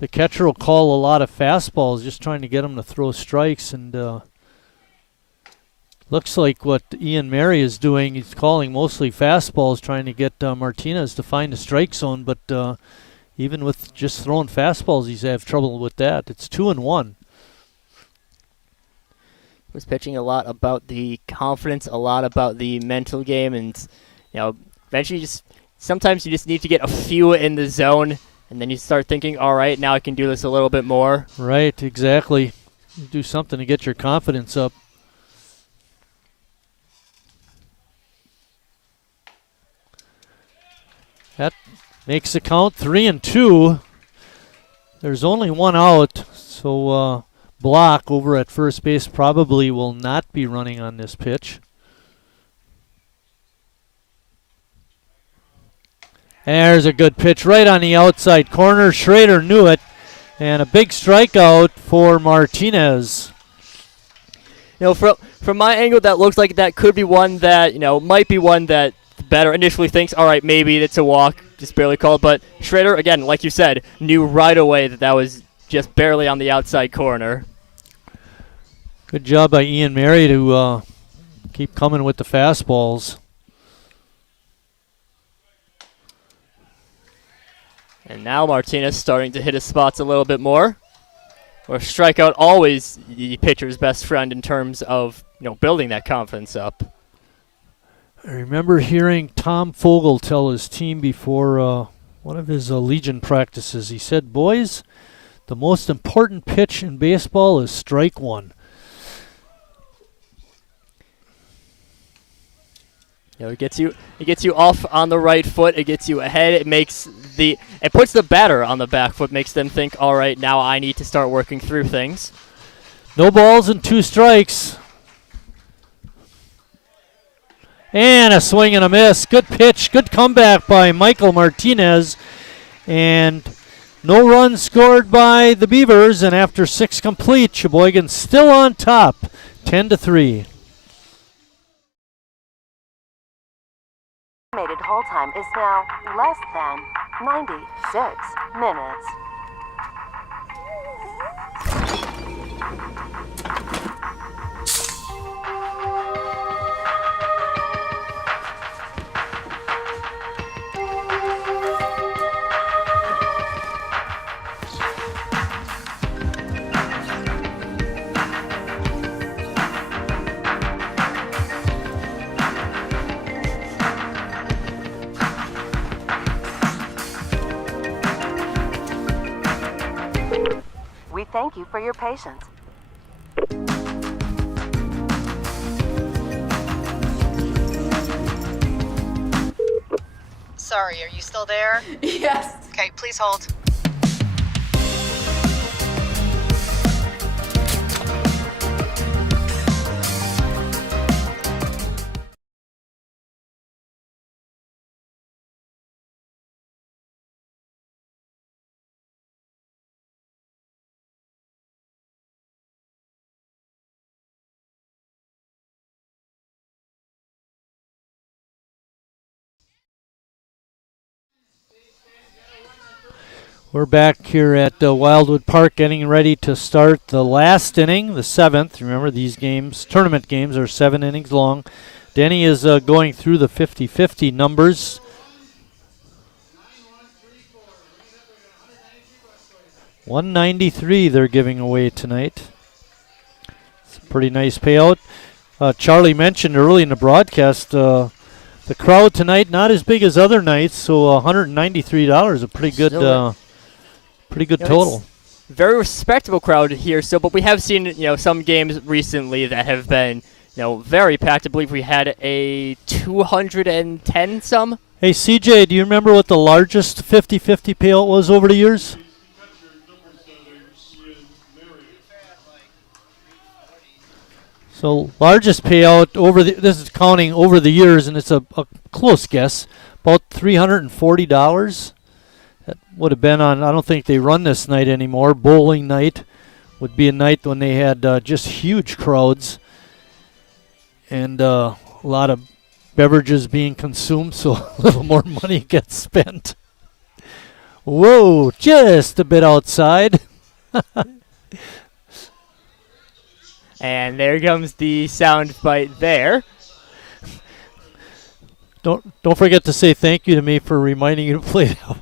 the catcher will call a lot of fastballs, just trying to get him to throw strikes. And looks like what Ian Mary is doing, he's calling mostly fastballs, trying to get Martinez to find the strike zone. But even with just throwing fastballs, he's had trouble with that. It's 2-1. Was pitching a lot about the confidence, a lot about the mental game, and eventually sometimes you just need to get a few in the zone, and then you start thinking, all right, now I can do this a little bit more. Right, exactly. You do something to get your confidence up. That makes the count 3-2. There's only one out, so Block over at first base probably will not be running on this pitch. There's a good pitch right on the outside corner. Schrader knew it, and a big strikeout for Martinez. From my angle, that looks like that could be one that, might be one that the batter initially thinks, all right, maybe it's a walk, just barely called. But Schrader, again, like you said, knew right away that was just barely on the outside corner. Good job by Ian Mary to keep coming with the fastballs. And now Martinez starting to hit his spots a little bit more. Or strikeout always the pitcher's best friend in terms of building that confidence up. I remember hearing Tom Fogel tell his team before one of his Legion practices. He said, "Boys, the most important pitch in baseball is strike one." It gets you off on the right foot. It gets you ahead. It puts the batter on the back foot. Makes them think, all right, now I need to start working through things. No balls and 2 strikes. And a swing and a miss. Good pitch. Good comeback by Michael Martinez. And no runs scored by the Beavers. And after 6 complete, Sheboygan still on top, 10-3. Estimated hold time is now less than 96 minutes. thank you for your patience. Sorry, are you still there? Yes. Okay, please hold. We're back here at Wildwood Park getting ready to start the last inning, the 7th. Remember, these games, tournament games, are 7 innings long. Denny is going through the 50-50 numbers. $193 they're giving away tonight. It's a pretty nice payout. Charlie mentioned early in the broadcast the crowd tonight not as big as other nights, so $193 a pretty good. Pretty good total. Very respectable crowd here. So, but we have seen some games recently that have been very packed. I believe we had a 210 some. Hey CJ, do you remember what the largest 50-50 payout was over the years? So largest payout this is counting over the years, and it's a close guess, about $340. That would have been on, I don't think they run this night anymore. Bowling night would be a night when they had just huge crowds and a lot of beverages being consumed, so a little more money gets spent. Whoa, just a bit outside. And there comes the sound bite there. Don't forget to say thank you to me for reminding you to play that one.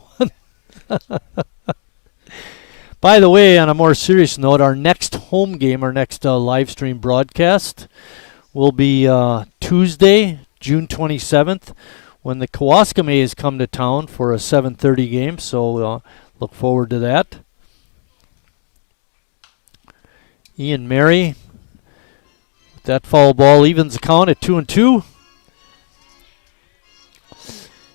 By the way, on a more serious note, our next home game, our next live stream broadcast will be Tuesday, June 27th, when the Kewaskum A's come to town for a 7:30 game. So look forward to that. Ian Mary, with that foul ball, evens the count at 2-2.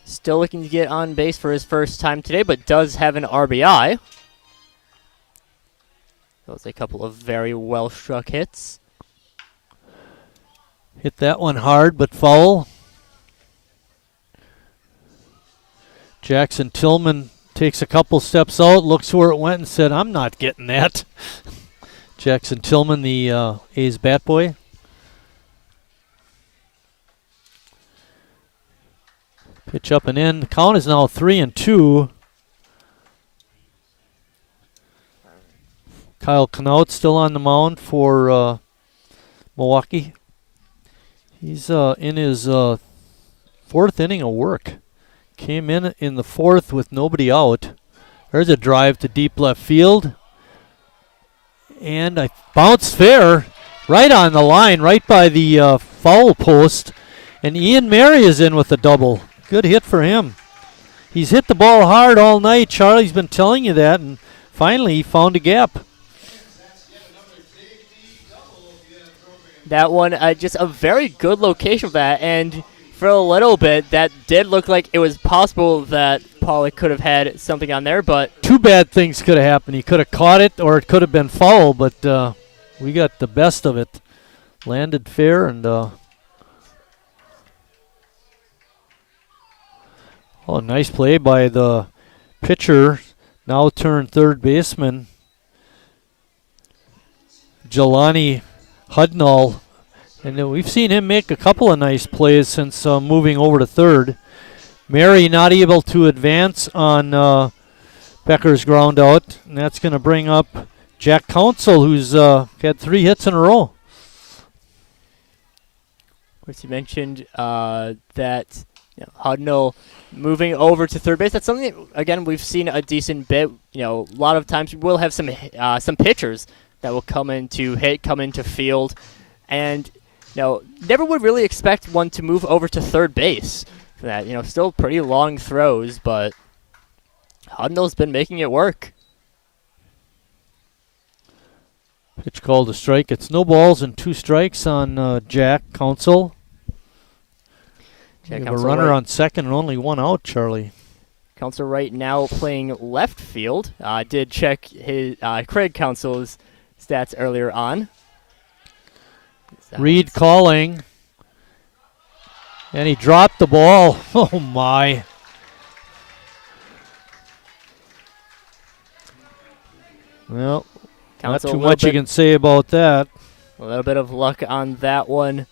Still looking to get on base for his first time today, but does have an RBI. Those a couple of very well-struck hits. Hit that one hard, but foul. Jackson Tillman takes a couple steps out, looks where it went, and said, I'm not getting that. Jackson Tillman, the A's bat boy. Pitch up and in. The count is now 3-2. Kyle Knaut still on the mound for Milwaukee. He's in his 4th inning of work. Came in the 4th with nobody out. There's a drive to deep left field. And I bounced fair right on the line, right by the foul post. And Ian Mary is in with a double. Good hit for him. He's hit the ball hard all night. Charlie's been telling you that, and finally he found a gap. That one, just a very good location for that, and for a little bit, that did look like it was possible that Pollock could have had something on there, but... Two bad things could have happened. He could have caught it, or it could have been foul, but we got the best of it. Landed fair, and... Oh, nice play by the pitcher, now turned third baseman, Jelani Hudnall. And we've seen him make a couple of nice plays since moving over to third. Mary not able to advance on Becker's ground out, and that's going to bring up Jack Council, who's had 3 hits in a row. Of course, you mentioned that Hudnall moving over to third base. That's something that, again, we've seen a decent bit. A lot of times we will have some pitchers that will come in to hit, come into field, and never would really expect one to move over to third base for that. Still pretty long throws, but Hudnall's been making it work. Pitch called a strike. It's no balls and 2 strikes on Jack Council. Jack We have a Council runner right. on second and only 1 out, Charlie. Council right now playing left field. Did check his Craig Council's stats earlier on. Reed calling. And he dropped the ball. Oh, my. Well, Council not a too little much you bit- can say about that. A little bit of luck on that one.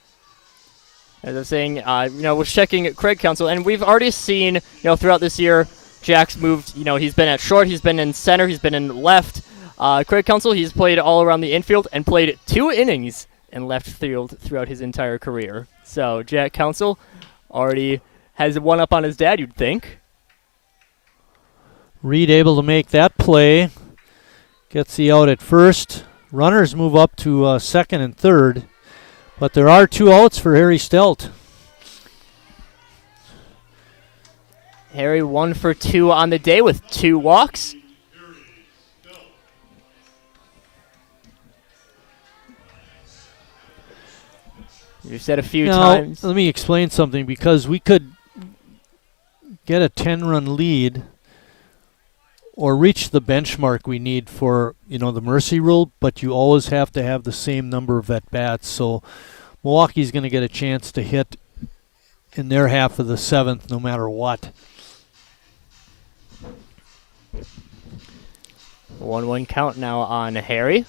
As I was saying, was checking Craig Council, and we've already seen, throughout this year, Jack's moved, he's been at short, he's been in center, he's been in left. Craig Council, he's played all around the infield and played 2 innings in left field throughout his entire career. So Jack Council already has one up on his dad, you'd think. Reed able to make that play. Gets the out at first. Runners move up to second and third. But there are 2 outs for Harry Stelt. Harry 1 for 2 on the day with 2 walks. You've said a few times. Let me explain something, because we could get a 10-run lead or reach the benchmark we need for, the mercy rule, but you always have to have the same number of at-bats. So Milwaukee's going to get a chance to hit in their half of the 7th no matter what. 1-1 count now on Harry.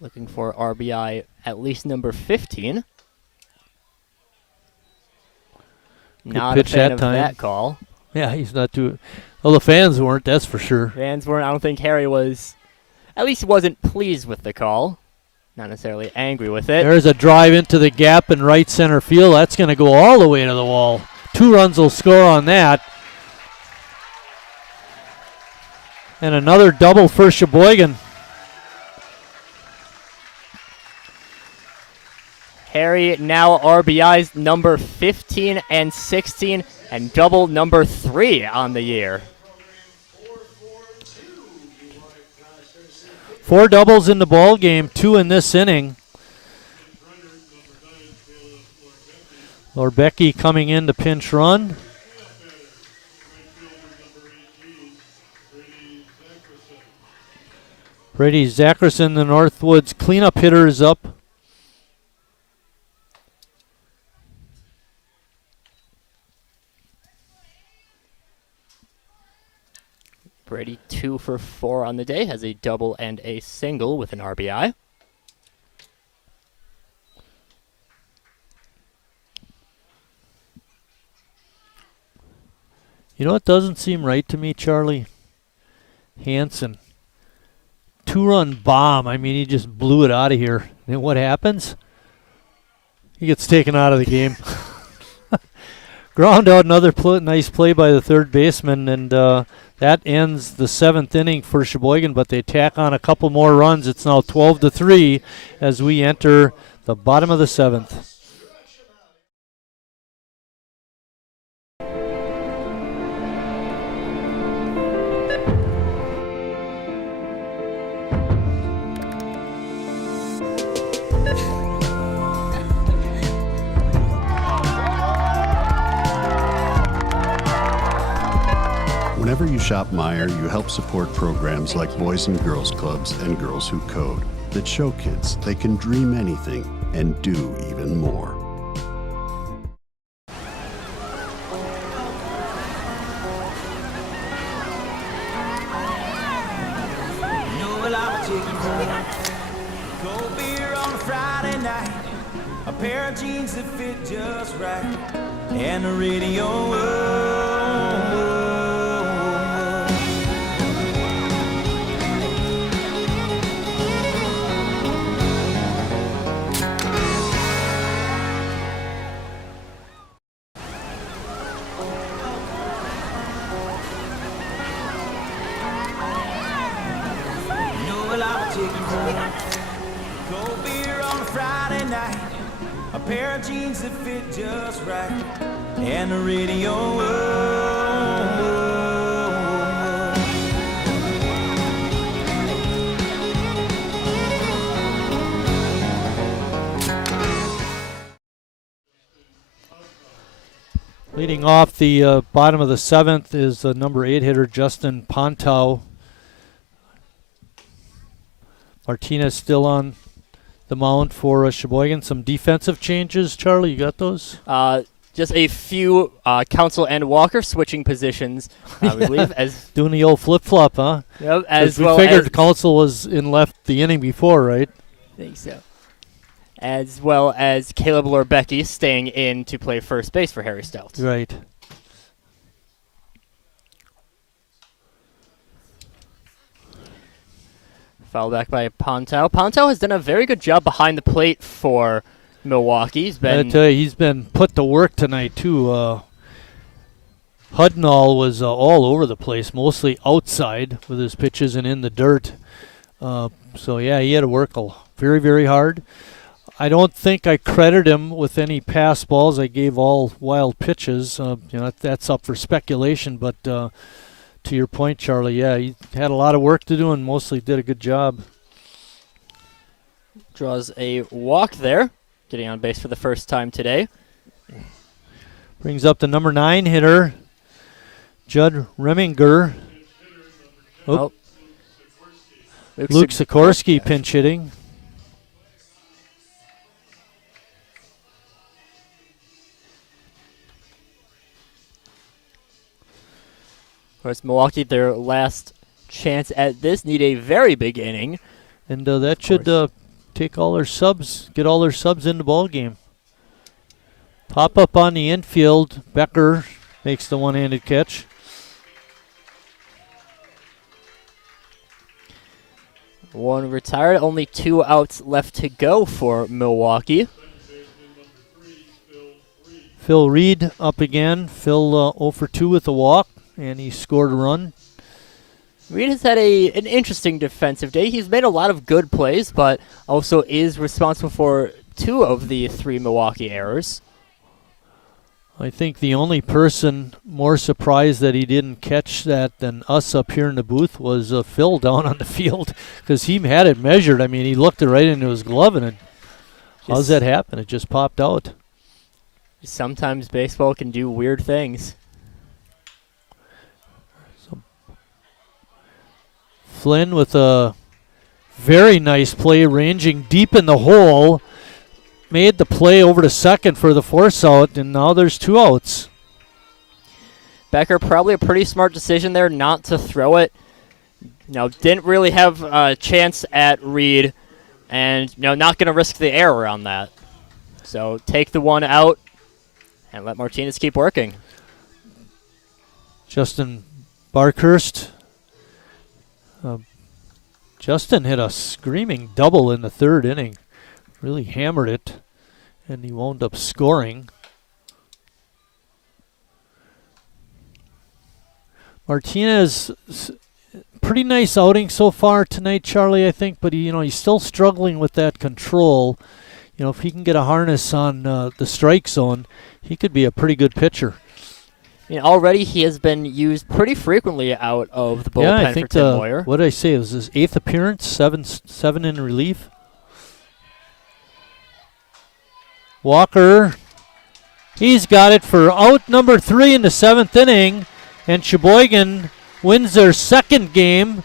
Looking for RBI at least number 15. Good Not pitch a fan that of time. that call. Yeah, he's not too... Well, the fans weren't, that's for sure. Fans weren't. I don't think Harry was... At least he wasn't pleased with the call. Not necessarily angry with it. There's a drive into the gap in right center field. That's going to go all the way to the wall. 2 runs will score on that. And another double for Sheboygan. Harry now RBIs number 15 and 16 and double number 3 on the year. 4 doubles in the ball game, 2 in this inning. Lorbecki coming in to pinch run. Brady Zackerson, the Northwoods cleanup hitter, is up. Brady 2 for 4 on the day, has a double and a single with an RBI. You know what doesn't seem right to me, Charlie? Hansen. 2-run bomb. I mean, he just blew it out of here. And what happens? He gets taken out of the game. Ground out, another nice play by the third baseman, and that ends the 7th inning for Sheboygan, but they tack on a couple more runs. It's now 12-3 as we enter the bottom of the 7th. Whenever you shop Meijer, you help support programs like Boys and Girls Clubs and Girls Who Code that show kids they can dream anything and do even more. Cold beer on a Friday night, a pair of jeans that fit just right, and the radio. Cold beer on a Friday night, a pair of jeans that fit just right, and the radio. Leading off the bottom of the 7th is the number 8 hitter, Justin Pontow. Martinez still on the mound for Sheboygan. Some defensive changes, Charlie, you got those? Just a few Council and Walker switching positions, I believe. As doing the old flip-flop, huh? Yep, as we well figured as Council was in left the inning before, right? I think so. As well as Caleb Lorbecki staying in to play first base for Harry Stout. Right. Fouled back by Pontow. Pontow has done a very good job behind the plate for Milwaukee. I tell you, he's been put to work tonight, too. Hudnall was all over the place, mostly outside with his pitches and in the dirt. So, yeah, he had to work very, very hard. I don't think I credit him with any pass balls. I gave all wild pitches. That's up for speculation. But to your point, Charlie, yeah, he had a lot of work to do and mostly did a good job. Draws a walk there, getting on base for the first time today. Brings up the number 9 hitter, Judd Reminger. Oh. Luke Sikorsky pinch hitting. Of course, Milwaukee, their last chance at this, need a very big inning. And that should take all their subs, get all their subs in the ball game. Pop up on the infield. Becker makes the one-handed catch. One retired, only 2 outs left to go for Milwaukee. Phil Reed up again. Phil 0 for 2 with a walk, and he scored a run. Reed has had an interesting defensive day. He's made a lot of good plays, but also is responsible for 2 of the 3 Milwaukee errors. I think the only person more surprised that he didn't catch that than us up here in the booth was Phil down on the field, because he had it measured. I mean, he looked it right into his glove, and how's that happen? It just popped out. Sometimes baseball can do weird things. Flynn with a very nice play, ranging deep in the hole. Made the play over to second for the force out, and now there's 2 outs. Becker, probably a pretty smart decision there not to throw it. Didn't really have a chance at Reed, and not going to risk the error on that. So take the 1 out and let Martinez keep working. Justin Barkhurst. Justin hit a screaming double in the 3rd inning. Really hammered it, and he wound up scoring. Martinez, pretty nice outing so far tonight, Charlie, I think, but he's still struggling with that control. If he can get a harness on the strike zone, he could be a pretty good pitcher. Already he has been used pretty frequently out of the bullpen for Tim Moyer. What did I say? It was his 8th appearance, 7 in relief. Walker, he's got it for out number 3 in the 7th inning, and Sheboygan wins their 2nd game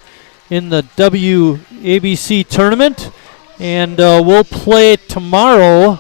in the WABC tournament, and we'll play tomorrow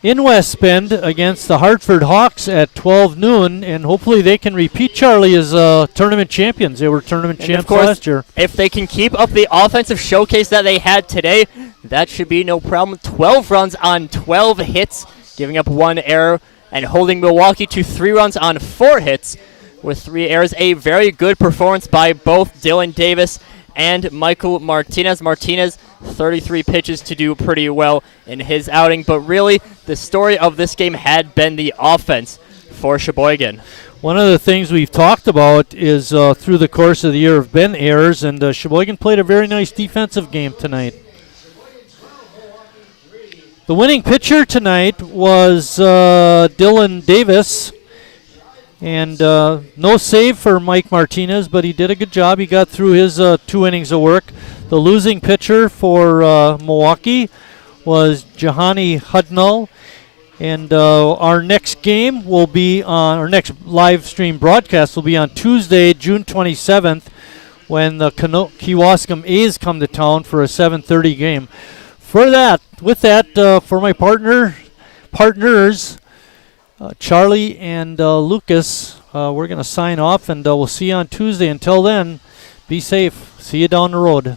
in West Bend against the Hartford Hawks at 12 noon, and hopefully they can repeat, Charlie, as tournament champions. They were tournament champs last year. If they can keep up the offensive showcase that they had today, that should be no problem. 12 runs on 12 hits, giving up 1 error, and holding Milwaukee to 3 runs on 4 hits with 3 errors. A very good performance by both Dylan Davis and Michael Martinez. Martinez, 33 pitches to do pretty well in his outing, but really the story of this game had been the offense for Sheboygan. One of the things we've talked about is through the course of the year have been errors, and Sheboygan played a very nice defensive game tonight. The winning pitcher tonight was Dylan Davis, and no save for Mike Martinez, but he did a good job. He got through his 2 innings of work. The losing pitcher for Milwaukee was Jahani Hudnall. And our next game will be on, our next live stream broadcast will be on Tuesday, June 27th, when the Kewaskum A's come to town for a 7:30 game. With that, for my partners, Charlie and Lucas, we're going to sign off, and we'll see you on Tuesday. Until then, be safe. See you down the road.